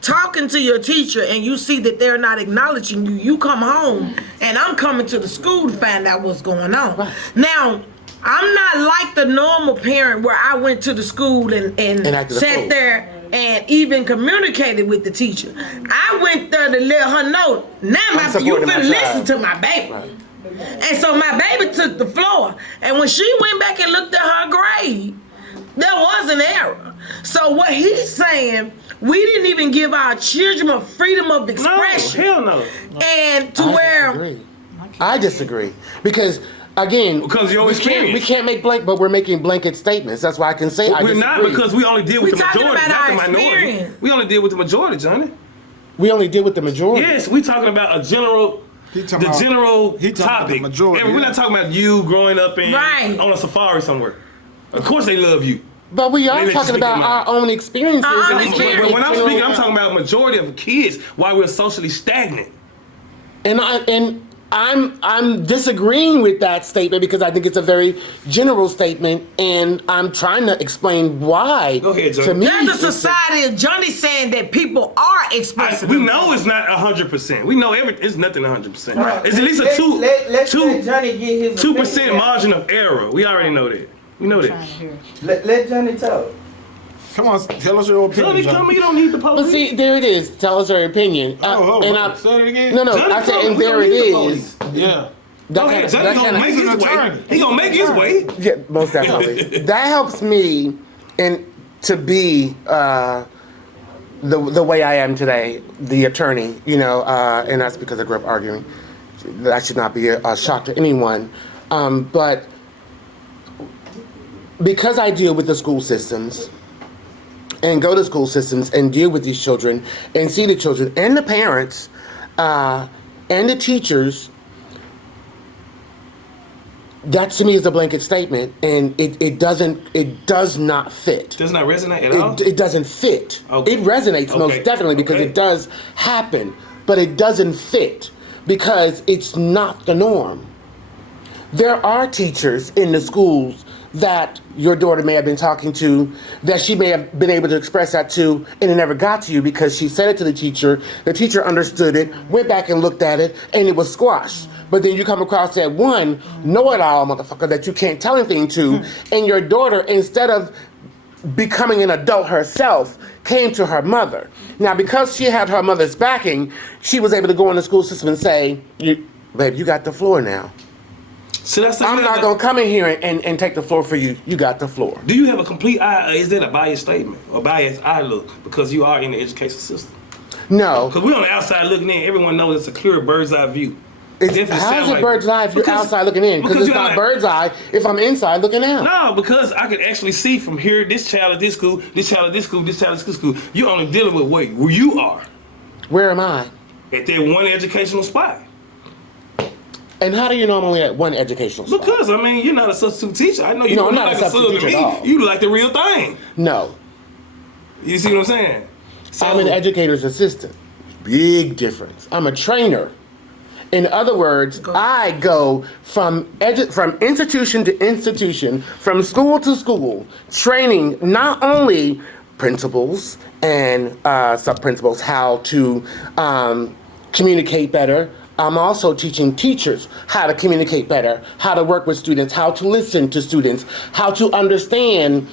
talking to your teacher and you see that they're not acknowledging you, you come home, and I'm coming to the school to find out what's going on. Right. Now, I'm not like the normal parent where I went to the school and acted a fool. sat there and even communicated with the teacher. I went there to let her know, now you supporting my finna listen child. to my baby. And so my baby took the floor. And when she went back and looked at her grade, there was an error. So what he's saying, we didn't even give our children a freedom of No, expression. hell no. And to where I disagree because. Again, Because your experience. we can't make but we're making blanket statements. That's why I can say I We're not disagree. because we only deal with We the talking majority, about not the our minority. experience. We only deal with the majority, Johnny. we only deal with the majority. Yes, we talking about a general. He The talking about- general he talking about topic. the majority, And we're yeah. not talking about you growing up in Right. on a safari somewhere. Of course they love you. But we are Maybe they talking speak about your mind. our own experiences. Our and own experience. But when I'm speaking, I'm General- talking about majority of kids why we're socially stagnant. And I'm disagreeing with that statement because I think it's a very general statement, and I'm trying to explain why. Go ahead, Joe. To me, there's a it's a- society of Johnny's saying that people are expressing We themselves. know it's not 100%. We know it's nothing 100%. Right. It's at least a Let's let Johnny get his 2% opinion out. margin of error. We already know that. We know that. Let Johnny talk. Come on, tell us your Johnny, opinion. come, you don't need the But police. see, there it is. Tell us our opinion. Say it again. No, Johnny, I said, come, and we there don't it need the is. police. Yeah. Go ahead, Johnny gonna make he's his an way. attorney. He gonna make his way. Yeah, most definitely. That helps me to be the way I am today, the attorney, and that's because I grew up arguing. That should not be a shock to anyone. But because I deal with the school systems and go to school systems and deal with these children and see the children and the parents and the teachers, that to me is a blanket statement, and it does not fit. Does not resonate at all. It doesn't fit. Okay. It resonates Okay. most definitely because Okay. it does happen, but it doesn't fit because it's not the norm. There are teachers in the schools that your daughter may have been talking to, that she may have been able to express that to, and it never got to you because she said it to the teacher understood it, went back and looked at it, and it was squashed. But then you come across that one know-it-all motherfucker that you can't tell anything to, and your daughter, instead of becoming an adult herself, came to her mother. Now, because she had her mother's backing, she was able to go in the school system and say, babe, you got the floor now. So that's I'm not going to come in here and take the floor for you. You got the floor. Do you have a complete eye? Is that a biased statement or biased eye look because you are in the education system? No. Because we're on the outside looking in. Everyone knows it's a clear bird's eye view. Definitely How sound is it like- bird's eye if you're Because- outside looking in? Because it's you're not bird's eye if I'm inside looking out. No, because I can actually see from here, this child at this school, this child at this school, this child at this school. You're only dealing with where you are Where am I? at that one educational spot. And how do you know I'm only at one educational spot? Because I mean, you're not a substitute teacher. I know you No, don't I'm look not a like a substitute sub to teacher me. at all. You like the real thing. No. You see what I'm saying? So I'm an educator's assistant. Big difference. I'm a trainer. In other words, I go from institution to institution, from school to school, training not only principals and sub-principals how to communicate better. I'm also teaching teachers how to communicate better, how to work with students, how to listen to students, how to understand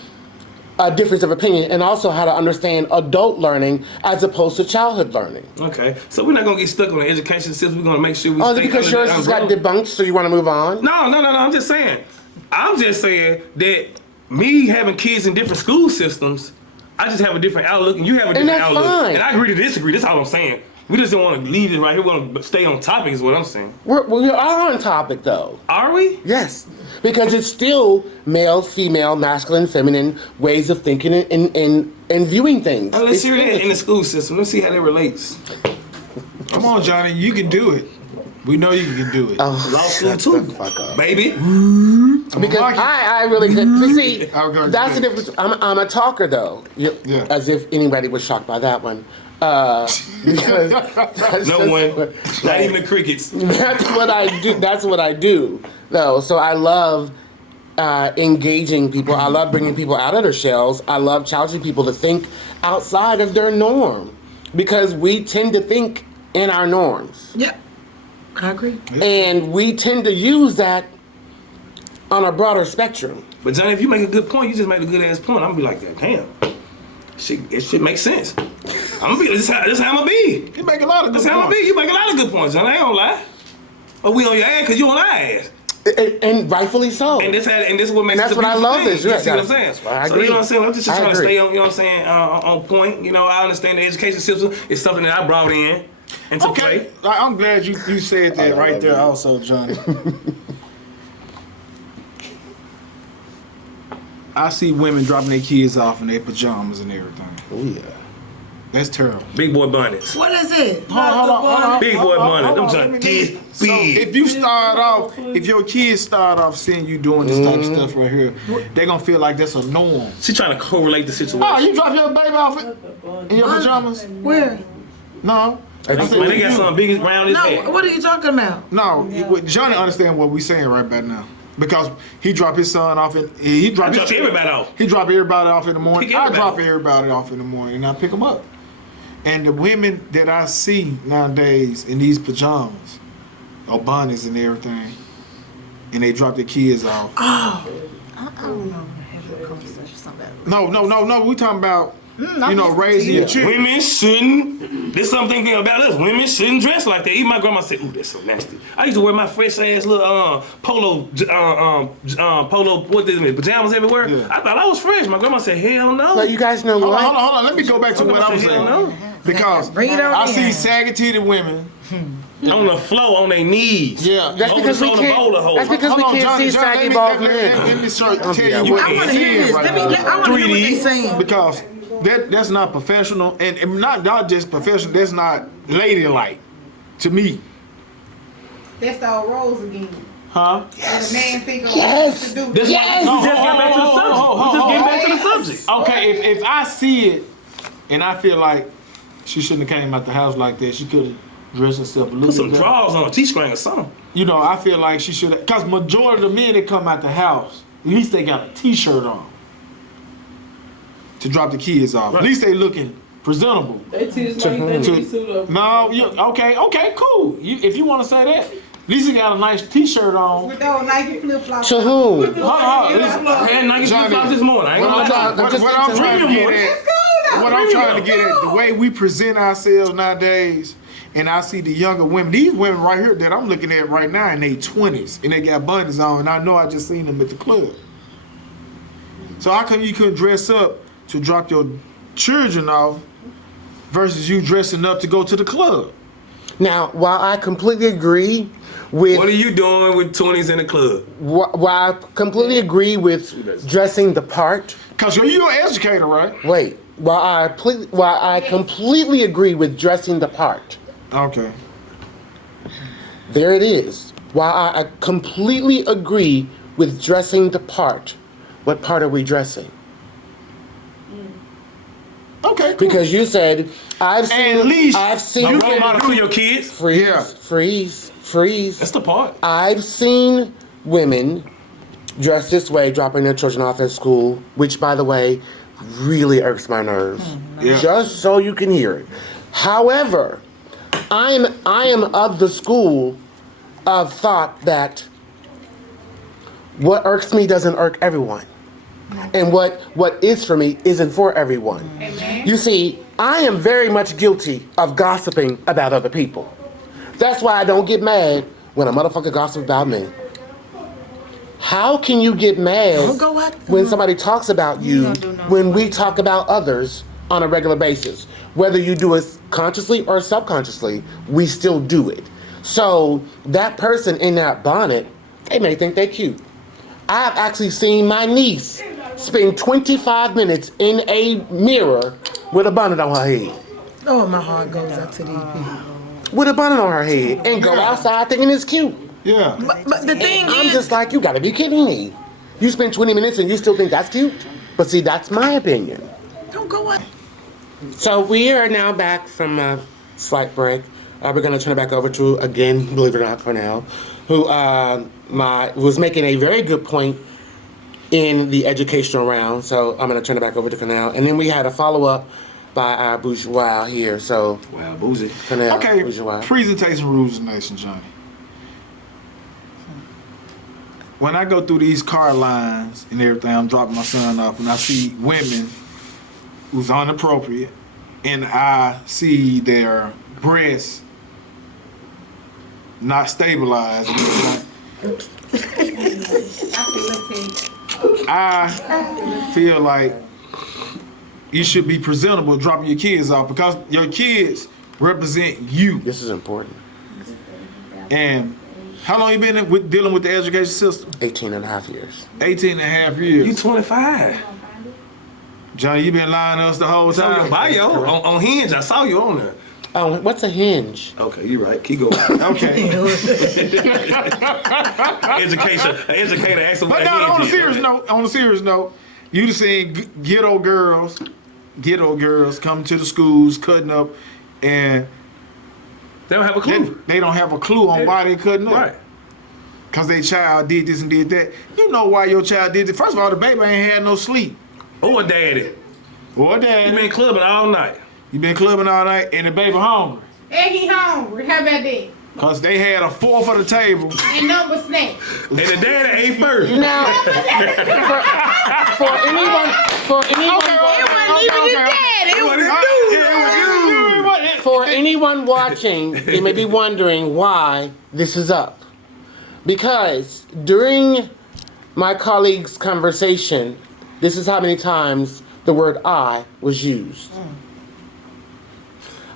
a difference of opinion, and also how to understand adult learning as opposed to childhood learning. Okay, so we're not gonna get stuck on the education system. We're gonna make sure we. Oh, stay because under yours the has got umbrella. debunked, so you want to move on? No. I'm just saying that me having kids in different school systems, I just have a different outlook, and you have a different that's outlook. fine. And I agree to disagree. That's all I'm saying. We just don't want to leave it right here. We want to stay on topic, is what I'm saying. We are on topic, though. Are we? Yes, because it's still male, female, masculine, feminine ways of thinking and viewing things. Let's It's hear that still- in the school system. Let's see how that relates. Come on, Johnny, you can do it. We know you can do it. Law school shut too, the fuck up. baby. Because I really could see. I'll go That's the ahead. difference. I'm a talker, though. Yeah. As if anybody was shocked by that one. Because that's No just one, what- not even the crickets. That's what I do. That's what I do, though. So I love engaging people. I love bringing people out of their shells. I love challenging people to think outside of their norm, because we tend to think in our norms, Yep. I agree. and we tend to use that on a broader spectrum. But Johnny, if you make a good point, you just made a good ass point. I'm gonna be like, damn, it shit makes sense. I'm gonna be. This how I'm gonna be. You make a lot of good That's how I'm gonna points. be. You make a lot of good points, Johnny. I ain't gonna lie. But we on your ass because you on our ass. And rightfully so. And this is what makes And that's it a what I beautiful love thing. this. You Yeah, see what I'm that's- saying? that's why I So agree. you know what I'm saying? I'm just I trying to agree. stay on, you know what I'm saying, on point. You know, I understand the education system is something that I brought in into Okay, play. I'm glad you said that right there also, Johnny. I see women dropping their kids off in their pajamas and everything. Oh yeah. That's terrible. Big boy bonnets. What is it? Hold on. Big boy bonnet. Them Let Johnny me- big, So big. if you start off, if your kids start off seeing you doing this type of stuff right here, they're gonna feel like that's a norm. She trying to correlate the situation. Oh, you drop your baby off in your pajamas? Where? No. I said, Man, they got something big as round his No, head. what are you talking about? No, Johnny understand what we saying right about now. Because he dropped his son off and he dropped I drop everybody off. He dropped everybody off in the morning. Pick I everybody drop up. everybody off in the morning and I pick them up. And the women that I see nowadays in these pajamas, or bonnets and everything, and they drop their kids off. I don't know. Have a conversation with somebody. No. We talking about I'm listening raising to your you. children. Women shouldn't. There's something about us. Women shouldn't dress like that. Even my grandma said, "Ooh, that's so nasty." I used to wear my fresh ass little polo, what is it, pajamas everywhere. Yeah. I thought I was fresh. My grandma said, "Hell no." But you guys know Hold what? on. Let me go back to what I was Hell saying. no. Because Bring it on I in. see saggy-titted women. On the floor, on their knees. Yeah. That's Over because the we shoulder bowler can't. hole. That's because we Hold on, can't Johnny, see Johnny, saggy let bald me men. tell you what I they're want to hear saying this. right I want to hear what 3D. they're saying. Because that's not professional and not just professional, that's not ladylike to me. That's the old roles again. Huh? Yes. The man think of Yes. what to do. This Yes. We just got back to the subject. We just getting back to the subject. Okay, if I see it and I feel like she shouldn't have came out the house like that, she could have dressed herself a little Put some bit better. drawers on a T-string or something. You know, I feel like she should have, because majority of the men that come out the house, at least they got a t-shirt on to drop the kids off. Right. At least they looking presentable. They teach like they To- need suit up. No, okay, cool. If you want to say that, at least he got a nice t-shirt on. With those Nike flip flops. To whom? Listen, I had Nike Johnny, flip-flops this morning. I ain't gonna lie. what I'm trying to get at, Let's go though. what I'm trying to get at, the way we present ourselves nowadays, and I see the younger women, these women right here that I'm looking at right now in their 20s, and they got bunnies on, and I know I just seen them at the club. So how come you couldn't dress up to drop your children off versus you dressing up to go to the club? Now, while I completely agree with What are you doing with 20s in the club? while I completely agree with dressing the part. Because you're an educator, right? Wait, while I completely agree with dressing the part. Okay. There it is. While I completely agree with dressing the part, what part are we dressing? Okay, cool. Because you said I've seen. At least I've seen. A role model for your kids. Freeze. Yeah. Freeze. That's the part. I've seen women dressed this way, dropping their children off at school, which, by the way, really irks my nerves. Yeah. Just so you can hear it. However, I am of the school of thought that what irks me doesn't irk everyone. And what is for me isn't for everyone. Amen. You see, I am very much guilty of gossiping about other people. That's why I don't get mad when a motherfucker gossips about me. How can you get mad Don't go out. when somebody talks about you don't do no when we talk about others on a regular basis? Whether you do it consciously or subconsciously, we still do it. So that person in that bonnet, they may think they're cute. I've actually seen my niece spend 25 minutes in a mirror with a bonnet on her head. Oh, my heart goes out to these people. With a bonnet on her head and go outside thinking it's cute. Yeah. But the thing I'm is, just like, you gotta be kidding me. You spend 20 minutes and you still think that's cute? But see, that's my opinion. don't go out. So we are now back from a slight break. We're gonna turn it back over to, again, believe it or not, Cornell, who was making a very good point in the educational round. So I'm gonna turn it back over to Cornell. And then we had a follow-up by our bourgeois here. So Wow, boozy. Cornell, Okay, bourgeois. presentation rules of the nation, Johnny. When I go through these car lines and everything, I'm dropping my son off, and I see women who's inappropriate, and I see their breasts not stabilized. I feel like you should be presentable dropping your kids off because your kids represent you. This is important. And how long you been dealing with the education system? 18 and a half years. 18 and a half years. You 25. Johnny, you been lying to us the whole It's on your time. bio. On Hinge, I saw you on there. Oh, what's a hinge? Okay, you're right. Keep going. Okay. Educator asked him But what no, a on a hinge serious is. note, you just seen ghetto girls coming to the schools, cutting up, and They don't have a clue. they don't have a clue on why they cutting up. Right. Because their child did this and did that. You know why your child did it. First of all, the baby ain't had no sleep. Or daddy. Or You dad. been clubbing all night. You been clubbing all night and the baby hungry. And he hungry. How about that? Because they had a fourth of the table. And number snacks. And the daddy ate first. Now, for anyone, for anyone watching, they may be wondering why this is up. Because during my colleague's conversation, this is how many times the word I was used.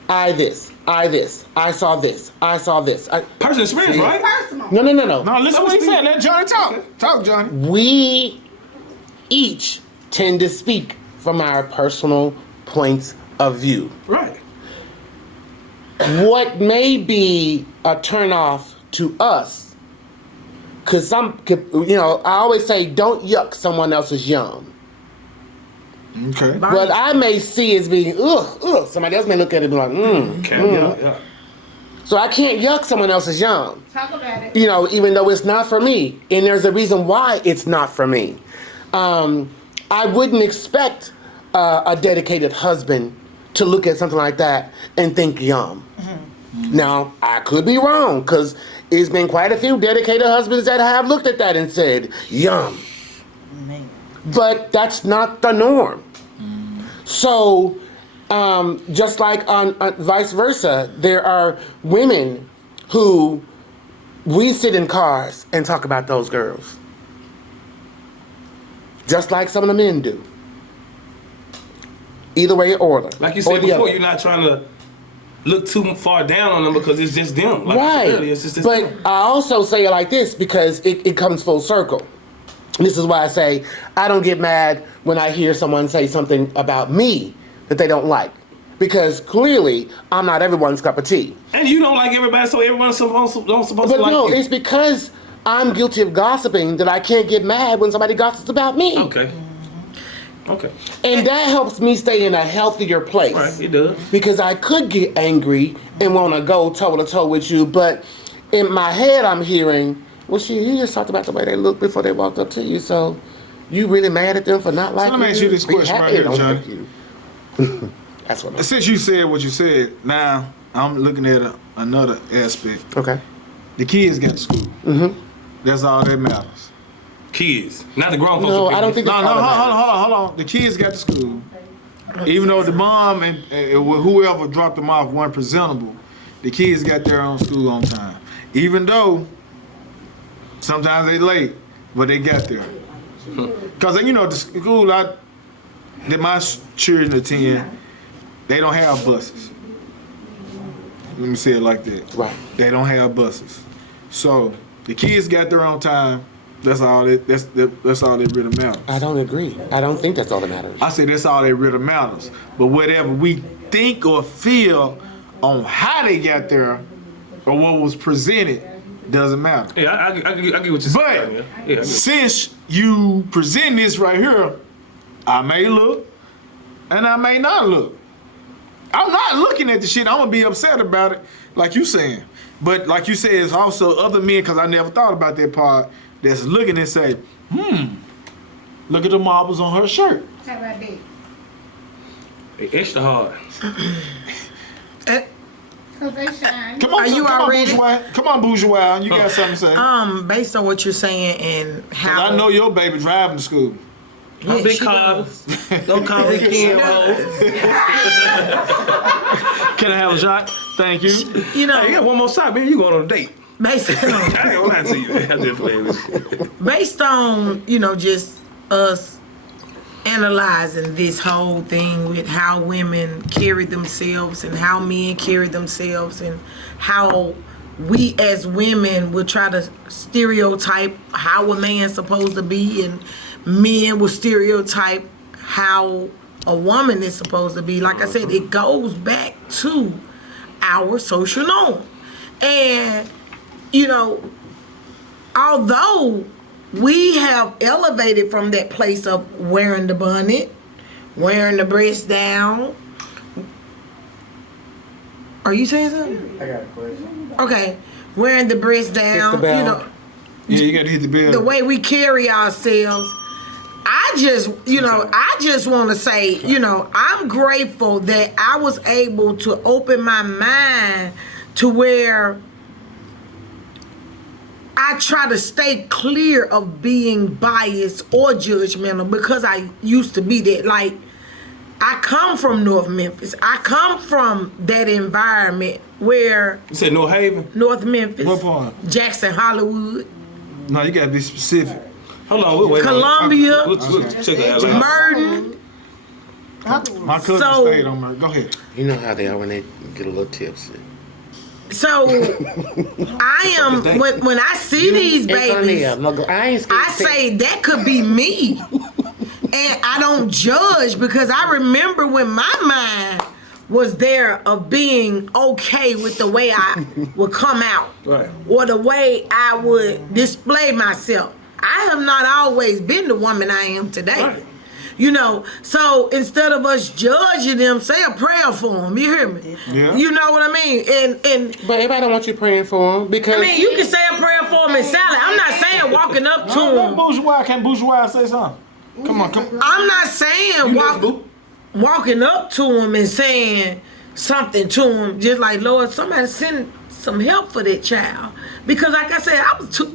I this, I saw this, I saw this. Personal experience, right? Personal. No. No, listen what he said. Let Johnny talk. Talk, Johnny. We each tend to speak from our personal points of view. Right. What may be a turnoff to us, because I always say, don't yuck someone else's yum. Okay. What I may see as being, ugh, somebody else may look at it and be like, Okay, yeah. So I can't yuck someone else's yum. Talk about it. Even though it's not for me. And there's a reason why it's not for me. I wouldn't expect a dedicated husband to look at something like that and think yum. Now, I could be wrong, because there's been quite a few dedicated husbands that have looked at that and said, yum. But that's not the norm. So, just like on vice versa, there are women who we sit in cars and talk about those girls. Just like some of the men do. Either way or the Like you said before, other. you're not trying to look too far down on them because it's just them. Like Right. I said earlier, it's just But them. I also say it like this because it comes full circle. And this is why I say I don't get mad when I hear someone say something about me that they don't like. Because clearly, I'm not everyone's cup of tea. And you don't like everybody, so everyone's supposed to But like no, you. it's because I'm guilty of gossiping that I can't get mad when somebody gossips about me. Okay. Okay. And that helps me stay in a healthier place. Right, it does. Because I could get angry and want to go toe to toe with you, but in my head I'm hearing, well, you just talked about the way they looked before they walked up to you, so you really mad at them for not liking you? let me ask you this Be question happy right they here, don't Johnny. like you. That's what I'm Since you said what you said, now I'm looking at another aspect. Okay. The kids got to school. Mm-hmm. That's all that matters. Kids, not the grown folks. No, with I don't kids. think No, that's all that matters. hold on. The kids got to school. Even though the mom and whoever dropped them off weren't presentable, the kids got their own school on time. Even though sometimes they late, but they got there. Because, the school that my children attend, they don't have buses. Let me say it like that. Right. They don't have buses. So the kids got there on time. That's all that really matters. I don't agree. I don't think that's all that matters. I say that's all that really matters. But whatever we think or feel on how they got there or what was presented doesn't matter. Yeah, I get what you're saying. But Yeah, since you present this right here, I may look and I may not look. I'm not looking at the shit. I'm gonna be upset about it, like you saying. But like you said, it's also other men, because I never thought about that part, that's looking and say, look at the marbles on her shirt. How about that? They extra hard. Cause they shine. Come on, Are you already- Come on, bourgeois. You got something to say? Based on what you're saying and 'Cause how I know your baby driving to school. Yeah, Big she cars. Don't call me Ken Rose. Can I have a shot? Thank you. you know, Hey, you got one more shot, man. You going on a date. based I ain't gonna lie to you. I just play with based on just us analyzing this whole thing with how women carry themselves and how men carry themselves and how we as women will try to stereotype how a man's supposed to be, and men will stereotype how a woman is supposed to be. Like I said, it goes back to our social norm. And although we have elevated from that place of wearing the bonnet, wearing the breast down. Are you saying something? I got a question. Okay. Wearing the breast down, the bell. Yeah, you got to hit the bell. the way we carry ourselves. I just want to say, I'm grateful that I was able to open my mind to where I try to stay clear of being biased or judgmental, because I used to be that. Like, I come from North Memphis. I come from that environment where You said North Haven? North Memphis, What part? Jackson, Hollywood, No, you got to be specific. Hold on, we'll wait. Columbia, We'll check that out. Merton. My cousin So- stayed on my. Go ahead. You know how they are when they get a little tipsy. So I am when I see these babies, I ain't scared I to say say that could be me. And I don't judge, because I remember when my mind was there of being okay with the way I would come out. Right. Or the way I would display myself. I have not always been the woman I am today. Right. So instead of us judging them, say a prayer for them. You hear me? Yeah. You know what I mean? And But everybody don't want you praying for them because I mean, you can say a prayer for them in silence. I'm not saying walking up to No, them. bourgeois. Can bourgeois say something? Come on. I'm not saying walking up to them and saying something to them, just like, Lord, somebody send some help for that child. Because like I said,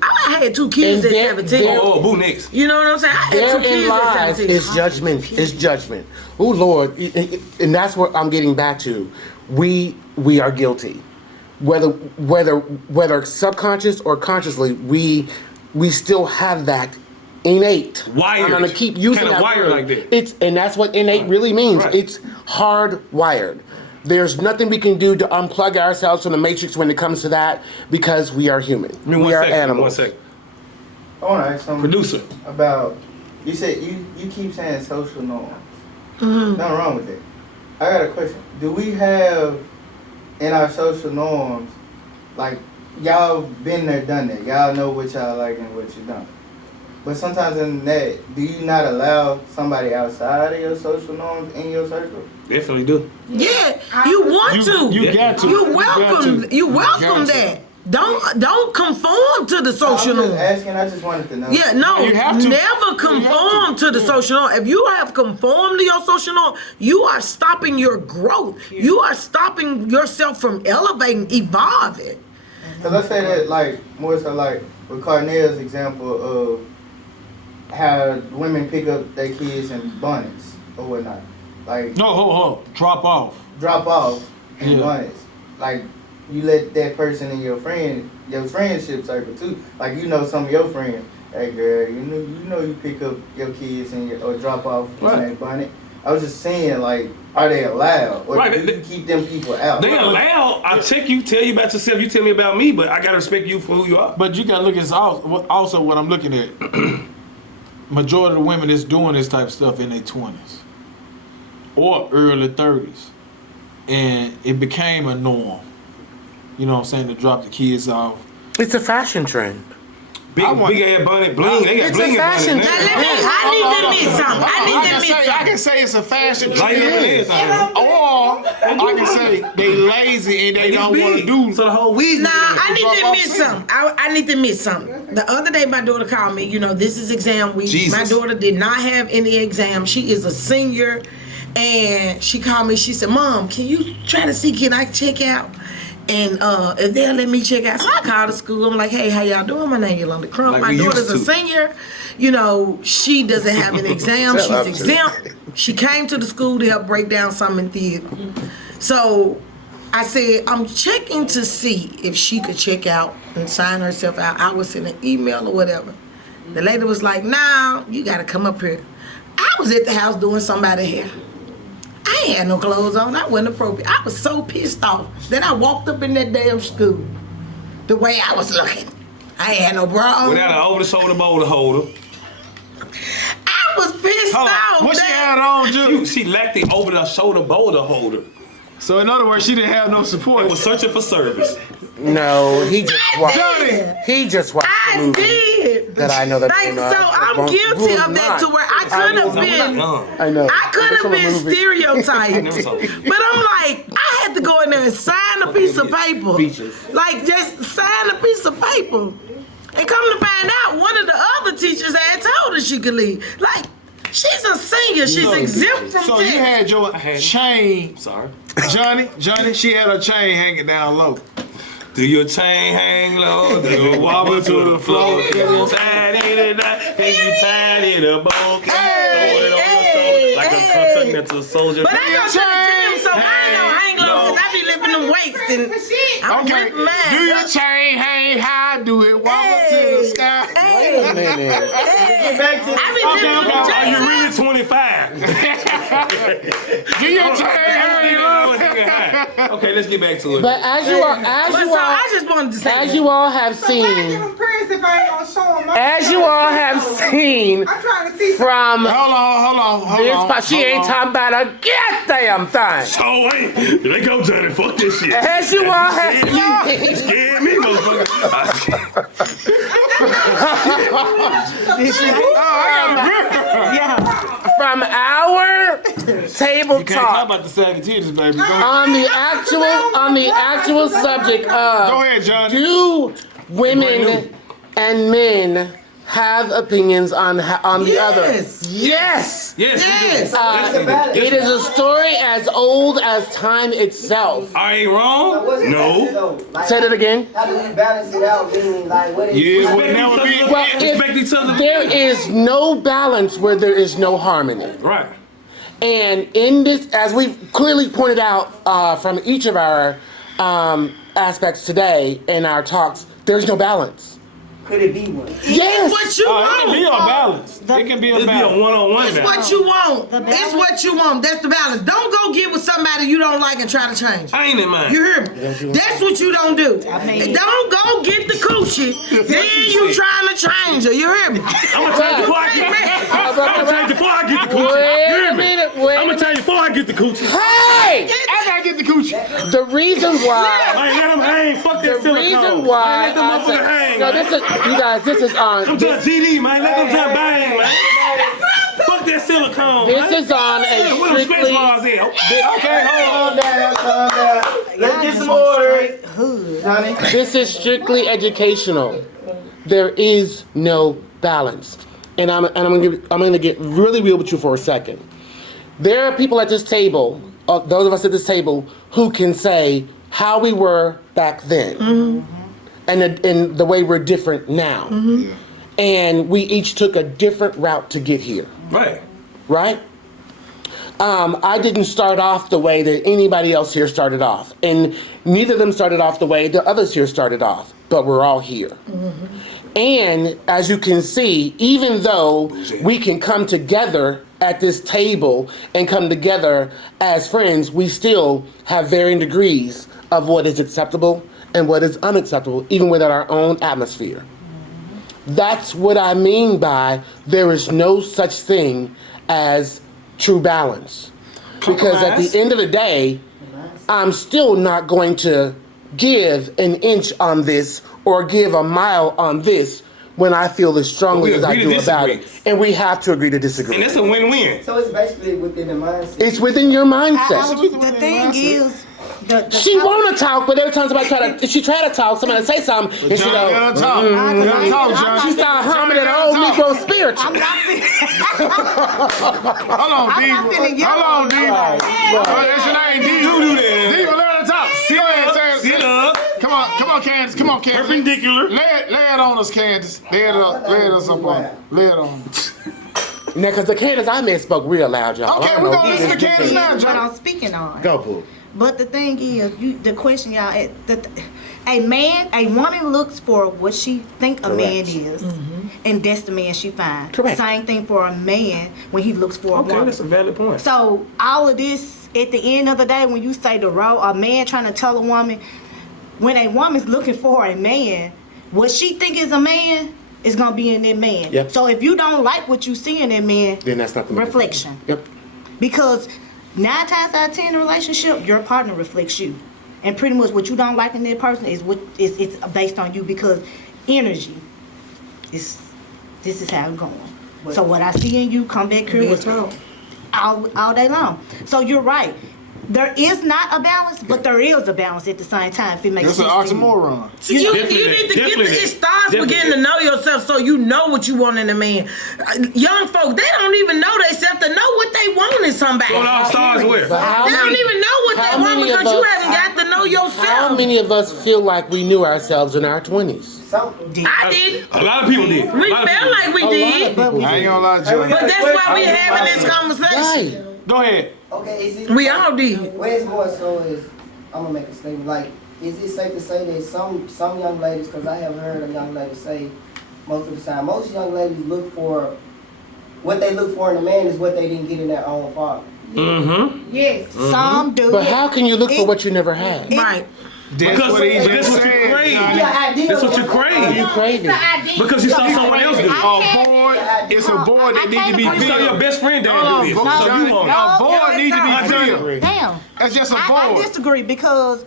I had 2 kids And at they're- 17. Oh, boo next. You know what I'm saying? I had 2 therein kids at lies 17. is judgment. Is judgment. Oh Lord, and that's what I'm getting back to. We are guilty, whether subconscious or consciously. We still have that innate. Wired. I'm gonna keep using Kinda that wired word. like that. And that's what innate really means. Right. It's hardwired. There's nothing we can do to unplug ourselves from the matrix when it comes to that, because we are human. Give me We one are second. animals. 1 second. I want to ask something Producer. about. You said you keep saying social norms. Nothing wrong with that. I got a question. Do we have in our social norms, like, y'all been there, done that? Y'all know what y'all like and what you don't. But sometimes in that, do you not allow somebody outside of your social norms in your circle? Definitely do. Yeah, you want to. You got to. You welcome. got to. You welcome got to. that. Don't conform to the social I'm norm. just asking. I just wanted to know. Yeah, no, You have to. never conform to the social norm. If you have conformed to your social norm, you are stopping your growth. You are stopping yourself from elevating, evolving. Cause I say that like more so like with Carnell's example of how women pick up their kids in bonnets or whatnot, like No, hold. Drop off. drop off in Yeah. bonnets. Like you let that person in your friendship circle too. Like you know some of your friends. Hey girl, you know you pick up your kids or drop off in Right. that bonnet. I was just saying like, are they allowed or Right, do you keep them people out? They allow. I check you, tell you about yourself. You tell me about me, but I gotta respect you for who you are. But you gotta look at this also what I'm looking at. Majority of the women that's doing this type of stuff in their 20s or early 30s, and it became a norm. You know what I'm saying, to drop the kids off. It's a fashion trend. Big head bonnet, bling. They got It's a bling in fashion bonnet. Now, I need to admit something. I can say it's a fashion Light trend, up and everything. or I can say they lazy and they don't want to do. So the whole week. Nah, I need to drop admit off something. I need to admit something. The other day, my daughter called me. You know, this is exam week. Jesus. My daughter did not have any exam. She is a senior, and she called me. She said, "Mom, can you try to see can I check out?" And if they'll let me check out, so I called the school. I'm like, "Hey, how y'all doing? My name is Yolanda Crump. Like my we daughter's used a to. senior. You know, she doesn't have an exam. Tell She's up to exempt. She came to the school to help break down something in theater. So I said, I'm checking to see if she could check out and sign herself out. I would send an email or whatever. The lady was like, "Nah, you gotta come up here." I was at the house doing somebody's hair. I ain't had no clothes on. I wasn't appropriate. I was so pissed off. Then I walked up in that damn school the way I was looking. I ain't had no bra on. Without an over-the-shoulder boulder holder. I was pissed off. What she man. had on, Ju? She lacked the over-the-shoulder boulder holder. So in other words, she didn't have no support. Was searching for service. No, he just watched. Johnny. He just watched the I movie. did. That I know that Like, they know. so I'm guilty of that to where I could have been. I know. I could have been stereotyped, Never saw it. but I'm like, I had to go in there and sign a piece of paper, Beaches. like just sign a piece of paper, and come to find out, one of the other teachers had told her she could leave. Like, she's a senior, she's exempt from So you test. had your had- chain, Sorry. Johnny. She had her chain hanging down low. Do your chain hang low? Do you wobble to the floor? If you tied it or not? If you tied it a bow? Can you throw it on your shoulder? Like a continental soldier. But I go to the gym, so I ain't no hang low, because I be lifting them weights and I'm Okay. ripping mine. Do your chain hang high? Do it wobble to the sky? Hey, Wait a minute. hey. Back to I be lifting them Are you joints really up. 25? Do your chain hang low? Okay, let's get back to it. But as you But so I just wanted to say as that. you all have So why give seen, him praise if I ain't gonna show him? as you all have seen I'm trying to see. from Hold on. this, she ain't talking about a goddamn thing. So wait, let go, Johnny. Fuck this shit. As you all have seen, Scared me, motherfucker. from our table You can't talk talk about the saggy titties, baby. Go on the actual subject of ahead, Johnny. do women and men have opinions on the other? Yes. Yes. Yes, Yes. we do. It is a story as old as time itself. I ain't wrong. What's it No. though? Like, Say that again. how do we balance it out? Meaning, like, what is Yeah, what- well, never be. Well, Respect each other. There is no balance where there is no harmony. Right. And in this, as we've clearly pointed out from each of our aspects today in our talks, there's no balance. could it be one? Yes. It's what you It can be a want. balance. It can be a It'd be a balance. one-on-one It's now. what you want. It's what you want. That's the balance. Don't go get with somebody you don't like and try to change. I ain't in mine. You hear me? That's what you don't do. Don't go get the coochie. Then you trying to change her. You hear me? I'm gonna tell you before I get. I'm gonna tell you before I get the coochie. Wait You hear a me? minute, I'm gonna tell you before I get the coochie. Hey! I gotta get the coochie. The reason why. I ain't let them hang. Fuck The that silicone. reason why I ain't let them I said, motherfucker hang. no, man. this is you guys. This is on. I'm just GD, man. Let them just bang, man. Fuck that silicone, This man. is on Hey, a where them stretch strictly. bars in? Okay, hold on. Calm down, calm down. Let's get some order, Johnny. This is strictly educational. There is no balance, and I'm gonna get really real with you for a second. There are people at this table, those of us at this table, who can say how we were back then, and the way we're different now, and we each took a different route to get here. Right. Right? I didn't start off the way that anybody else here started off. And neither of them started off the way the others here started off. But we're all here. And as you can see, even though we can come together at this table and come together as friends, we still have varying degrees of what is acceptable and what is unacceptable, even within our own atmosphere. That's what I mean by there is no such thing as true balance. Because at the end of the day, I'm still not going to give an inch on this or give a mile on this when I feel as strongly as I agree to do about it. disagree. And we have to agree to disagree. And that's a win-win. So it's basically within the mindset. It's within your mindset. The thing is, the She want to talk, but every time somebody she try to talk, somebody say something, and she Johnny, let her goes, talk. Let her talk, Johnny. she start humming an old Negro spiritual. I'm not feeling. Hold on, I'm not Diva. feeling you. Hold on, Diva. That's your name, Diva. Diva, let her talk. Go ahead, Sit up. Come on, Candace. Come on, Candace. Perpendicular. Lay it on us, Candace. Lay it us up on. Lay it on. Now, because the Candace I met spoke real loud, y'all. Okay, I don't we're know gonna if listen you to can Candace see. now, What Johnny. I'm speaking on. Go, boo. But the thing is, the question y'all, a woman looks for what she think a man Correct. is, and that's the man she finds. Correct. Same thing for a man when he looks for a Okay, woman. that's a valid point. So all of this, at the end of the day, when you say the role, a man trying to tell a woman, when a woman's looking for a man, what she think is a man is gonna be in that man. Yep. So if you don't like what you see in that man, Then that's not the man. reflection. Yep. Because 9 times out of 10 in a relationship, your partner reflects you. And pretty much what you don't like in that person is what it's based on you, because energy is this is how it's going. So what I see in you come back here with all day long. So you're right. There is not a balance, but there is a balance at the same time. If it makes That's an sense to you. oxymoron. You Definitely need to get definitely it starts with definitely getting to know yourself so you know what you want in a man. Young folk, they don't even know themselves to know what they want in somebody. So it all starts where? But how They don't many- even know what how they want many of because you us- haven't got to know How yourself. many of us feel like we knew ourselves in our 20s? Some, I did. A lot of people did. We A lot of felt people like we A lot did. of people I ain't do. gonna lie, Johnny. But that's why we having this conversation. Right. Go ahead. okay, is it? We all did. Where it's more so is, I'm gonna make a statement. Like, is it safe to say that some young ladies, because I have heard a young lady say most of the time, most young ladies look for what they look for in a man is what they didn't get in their own father. Mm-hmm. Yes. Some do. But how can you look for what you never had? Right. That's Because what he that's just what you said, crave. Johnny. The idea That's what you of- crave. You craving. Because you saw someone else do it. A void, it's a void that need to be I You saw your filled. best friend Hold down on, do this. vote, So Johnny. you want it. A void need to I be do. filled. Damn. That's just a I void. disagree, because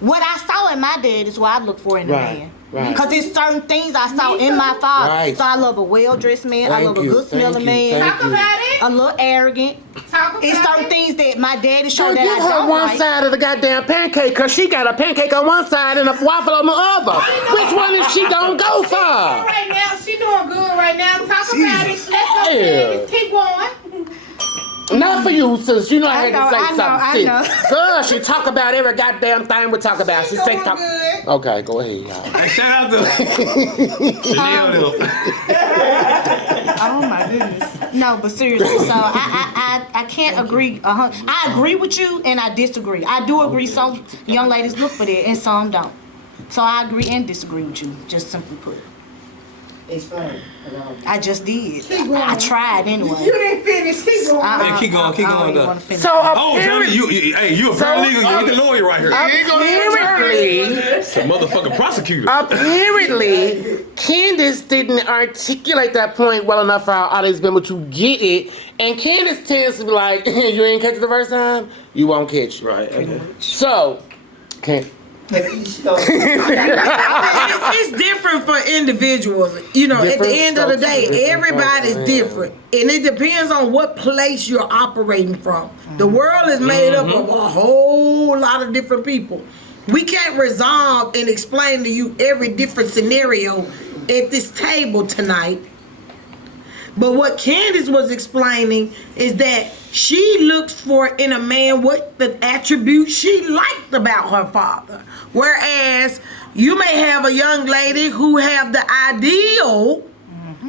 what I saw in my dad is what I look for in a Right, man. right. Because there's certain things I saw in my father. Right. So I love a well-dressed man. I Thank love a you, good smelling thank you, man. thank Talk about it. A little arrogant. Talk about It's certain it. things that my daddy showed Don't that give I her don't one like. side of the goddamn pancake, because she got a pancake on one side and a waffle on the other. Which one is she gonna go for? Right now, she doing good right now. Talk about it. Let's go, Yeah. Candace. Keep going. Not for you, sis. You know I I had know, to say I know, something. I Sis. Girl, she talk about every goddamn thing we talk about. She say doing talk. good. Okay, go ahead, y'all. And shout out to Chanel. Oh my goodness. No, but seriously, so I can't agree. I agree with you and I disagree. I do agree some young ladies look for that and some don't. So I agree and disagree with you, just simply put. Explain. I just did. Keep going. I tried anyway. You didn't finish. Keep going. Yeah, keep going, keep I don't going, even though. wanna finish. So Oh, Johnny, apparently, hey, you a paralegal. You the lawyer right here. He ain't gonna be attorney. It's a motherfucking prosecutor. apparently, Candace didn't articulate that point well enough for our audience to be able to get it. And Candace tends to be like, you ain't catch it the first time, you won't catch it. Right. Okay. So, Can't. If she don't- It's different for individuals. You know, at the Different end of the strokes day, for different everybody's folks, yeah. different. And it depends on what place you're operating from. The world is made up of a whole lot of different people. We can't resolve and explain to you every different scenario at this table tonight. But what Candace was explaining is that she looked for in a man what the attributes she liked about her father. Whereas you may have a young lady who have the ideal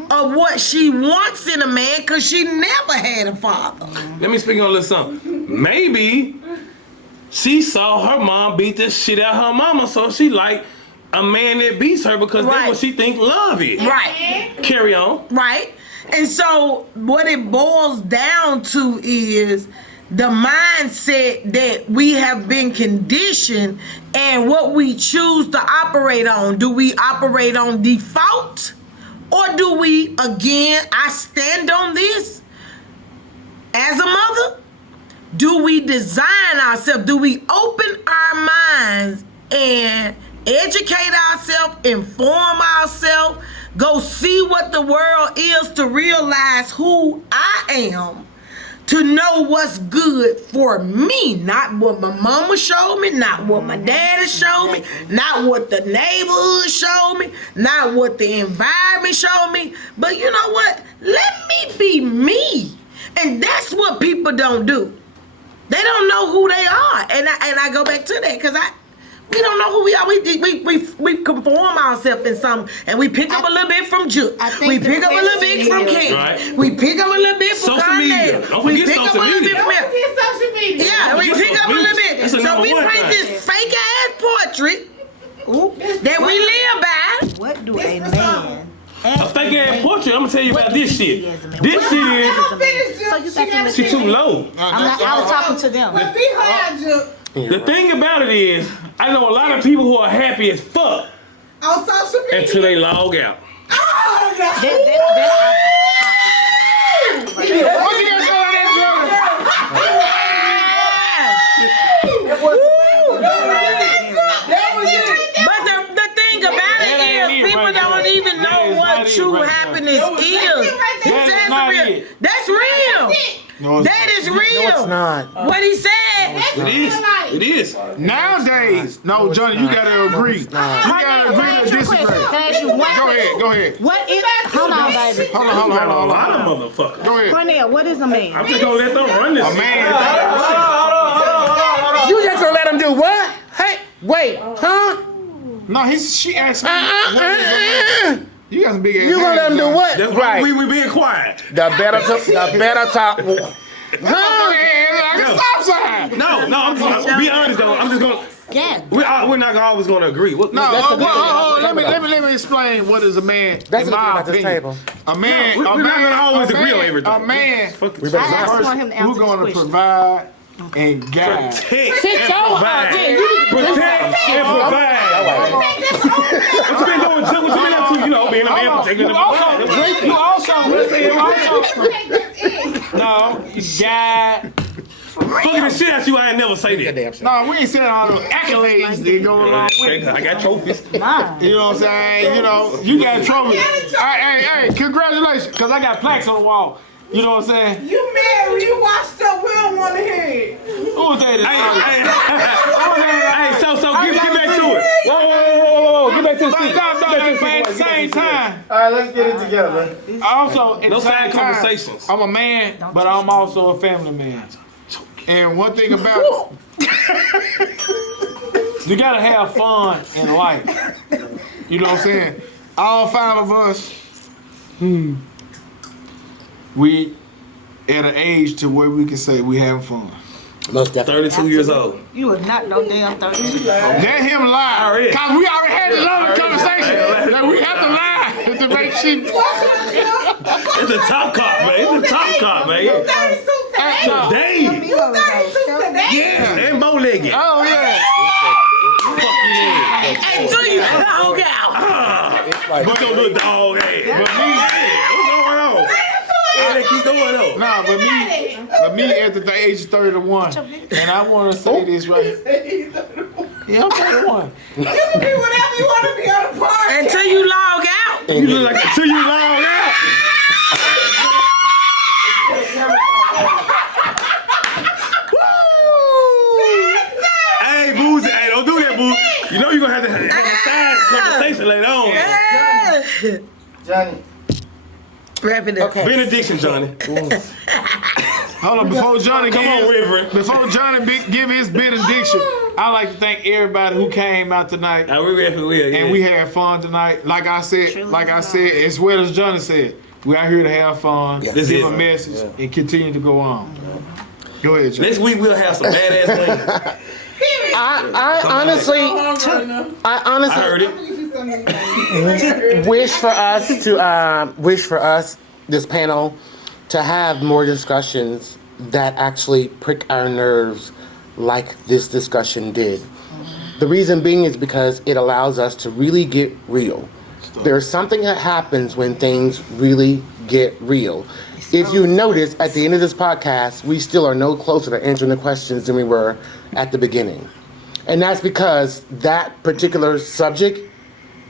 of what she wants in a man because she never had a father. Let me speak on a little something. Maybe she saw her mom beat the shit out of her mama, so she like a man that beats her because that's Right. what she think love is. Right. Carry on. Right? And so what it boils down to is the mindset that we have been conditioned and what we choose to operate on. Do we operate on default? Or do we, again, I stand on this, as a mother, do we design ourselves? Do we open our minds and educate ourselves, inform ourselves, go see what the world is to realize who I am, to know what's good for me, not what my mama showed me, not what my daddy showed me, not what the neighborhood showed me, not what the environment showed me, but you know what? Let me be me. And that's what people don't do. They don't know who they are. And I go back to that because we don't know who we are. We conform ourselves in some, and we pick up a little bit from Juke. I think We the pick up a little bit from question Ken. Right. We pick up a little bit from Social media. Garnett. Don't We forget pick up a social little bit media. from Don't him. forget social media. Yeah, we Don't pick forget up a social little media. bit. That's the So number we one paint thing. this fake ass portrait that we live by. What do This a for man? A fake ass portrait. I'm gonna tell you about this shit. This shit Don't is finish, So Juke. you She got gotta to she too finish. low. I was talking to them. But be quiet, Juke. The thing about it is, I know a lot of people who are happy as fuck On social media. until they log out. Oh, no. That What you got to say on that, But the thing about That ain't it it is, people right don't there. even That know is what not it true right there. happiness is. He That is says not real. it. That's real. No, it's That is real. No, it's not. What he said. It is. It is. Nowadays, no, Johnny, you gotta agree. You gotta agree to disagree. Can I ask you one Go ahead, go ahead. What is? Hold on, baby. Hold on, hold on, Got a hold on. lot Hold on. of motherfuckers. Go ahead. Cornell, what is a man? I'm just gonna let them run this. A shit. man, You just gonna let him do what? Hey, wait, huh? no, she asked me, what is a man? You got some big ass You gonna let him do hands, what? That's why Right. we being quiet. The better talk. Huh? Like a stop sign. No, I'm just be honest though. I'm just gonna. Yeah. We're not always gonna agree. What, No, That's the let difference. me explain what is a man. That's in the my difference at this opinion. table. A man, we're a not man, gonna always a agree on man- everything. A man Fuck We this. better I not. just want him to answer who's this gonna question. provide and guide. Protect Sit and your provide. yeah, you Protect and provide. What you been doing, Chuck? What you been up to? You know, being a man, protecting and providing. No, guide. Fucking the shit out you, I ain't never say that. No, we ain't saying all the accolades that go along with it. I got trophies. Mine. You know what I'm saying? You know, you got trophies. Hey, congratulations, because I got plaques on the wall. You know what I'm saying? You married, you washed up, we don't want to hear it. Who was that? Hey, so get back to it. Whoa. Get back to the seat. No, at the same time, All right, let's get it together. also, at No the same side time, conversations. I'm a man, but I'm also a family man. And one thing about it, you gotta have fun in life. You know what I'm saying? All five of us, we at an age to where we can say we having fun. Most definitely. 32 years old. You are not no damn 30. Let him lie. Already. Cause we already had a long conversation that we have to lie to make shit. It's a top cop, man. It's a top cop, man. 32 today. Damn. You 32 today. Yeah. And bow-legged. Oh yeah. And do you dog out? What's your little dog ass? What's going on? They keep going on. Nah, but me at the age of 31, and I want to say this right. Yeah, I'm 21. You can be whatever you want to be on the party. Until you log out. You look like until you log out. Hey, Boozy, hey, don't do that, Boo. You know you're gonna have to have a side conversation later on. Yeah. Johnny, Wrap it up. Okay. Benediction, Johnny. Hold on, before Johnny Come on, Reverend. Before Johnny give his benediction, I'd like to thank everybody who came out tonight. We ready for real, yeah. And we had fun tonight. Like I said, as well as Johnny said, we out here to have fun, That's give it. a message, and continue to go on. Go ahead, Johnny. Next week we'll have some badass things. I honestly, I heard it. wish for us, this panel, to have more discussions that actually prick our nerves like this discussion did. The reason being is because it allows us to really get real. There's something that happens when things really get real. If you notice, at the end of this podcast, we still are no closer to answering the questions than we were at the beginning. And that's because that particular subject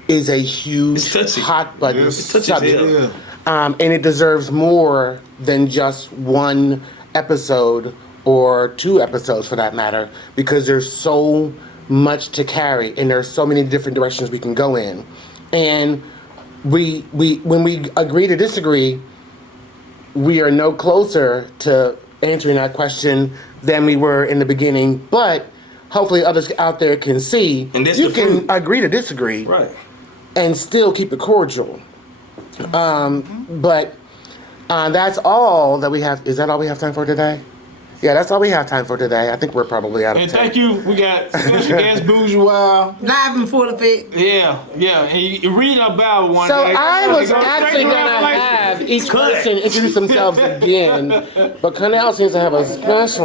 is a huge, It's touchy. hot button It's touchy, subject. yeah. And it deserves more than just one episode or 2 episodes for that matter, because there's so much to carry and there's so many different directions we can go in. And we when we agree to disagree, we are no closer to answering that question than we were in the beginning. But hopefully others out there can see And that's you the can fruit. agree to disagree Right. and still keep it cordial. But that's all that we have. Is that all we have time for today? Yeah, that's all we have time for today. I think we're probably out of And time. thank you. We got special guest Bourgeois. Live in full effect. Yeah. And you read about one So day. I was Go actually straight to gonna Revelation. have each person introduce themselves again, but Cornell seems to have a special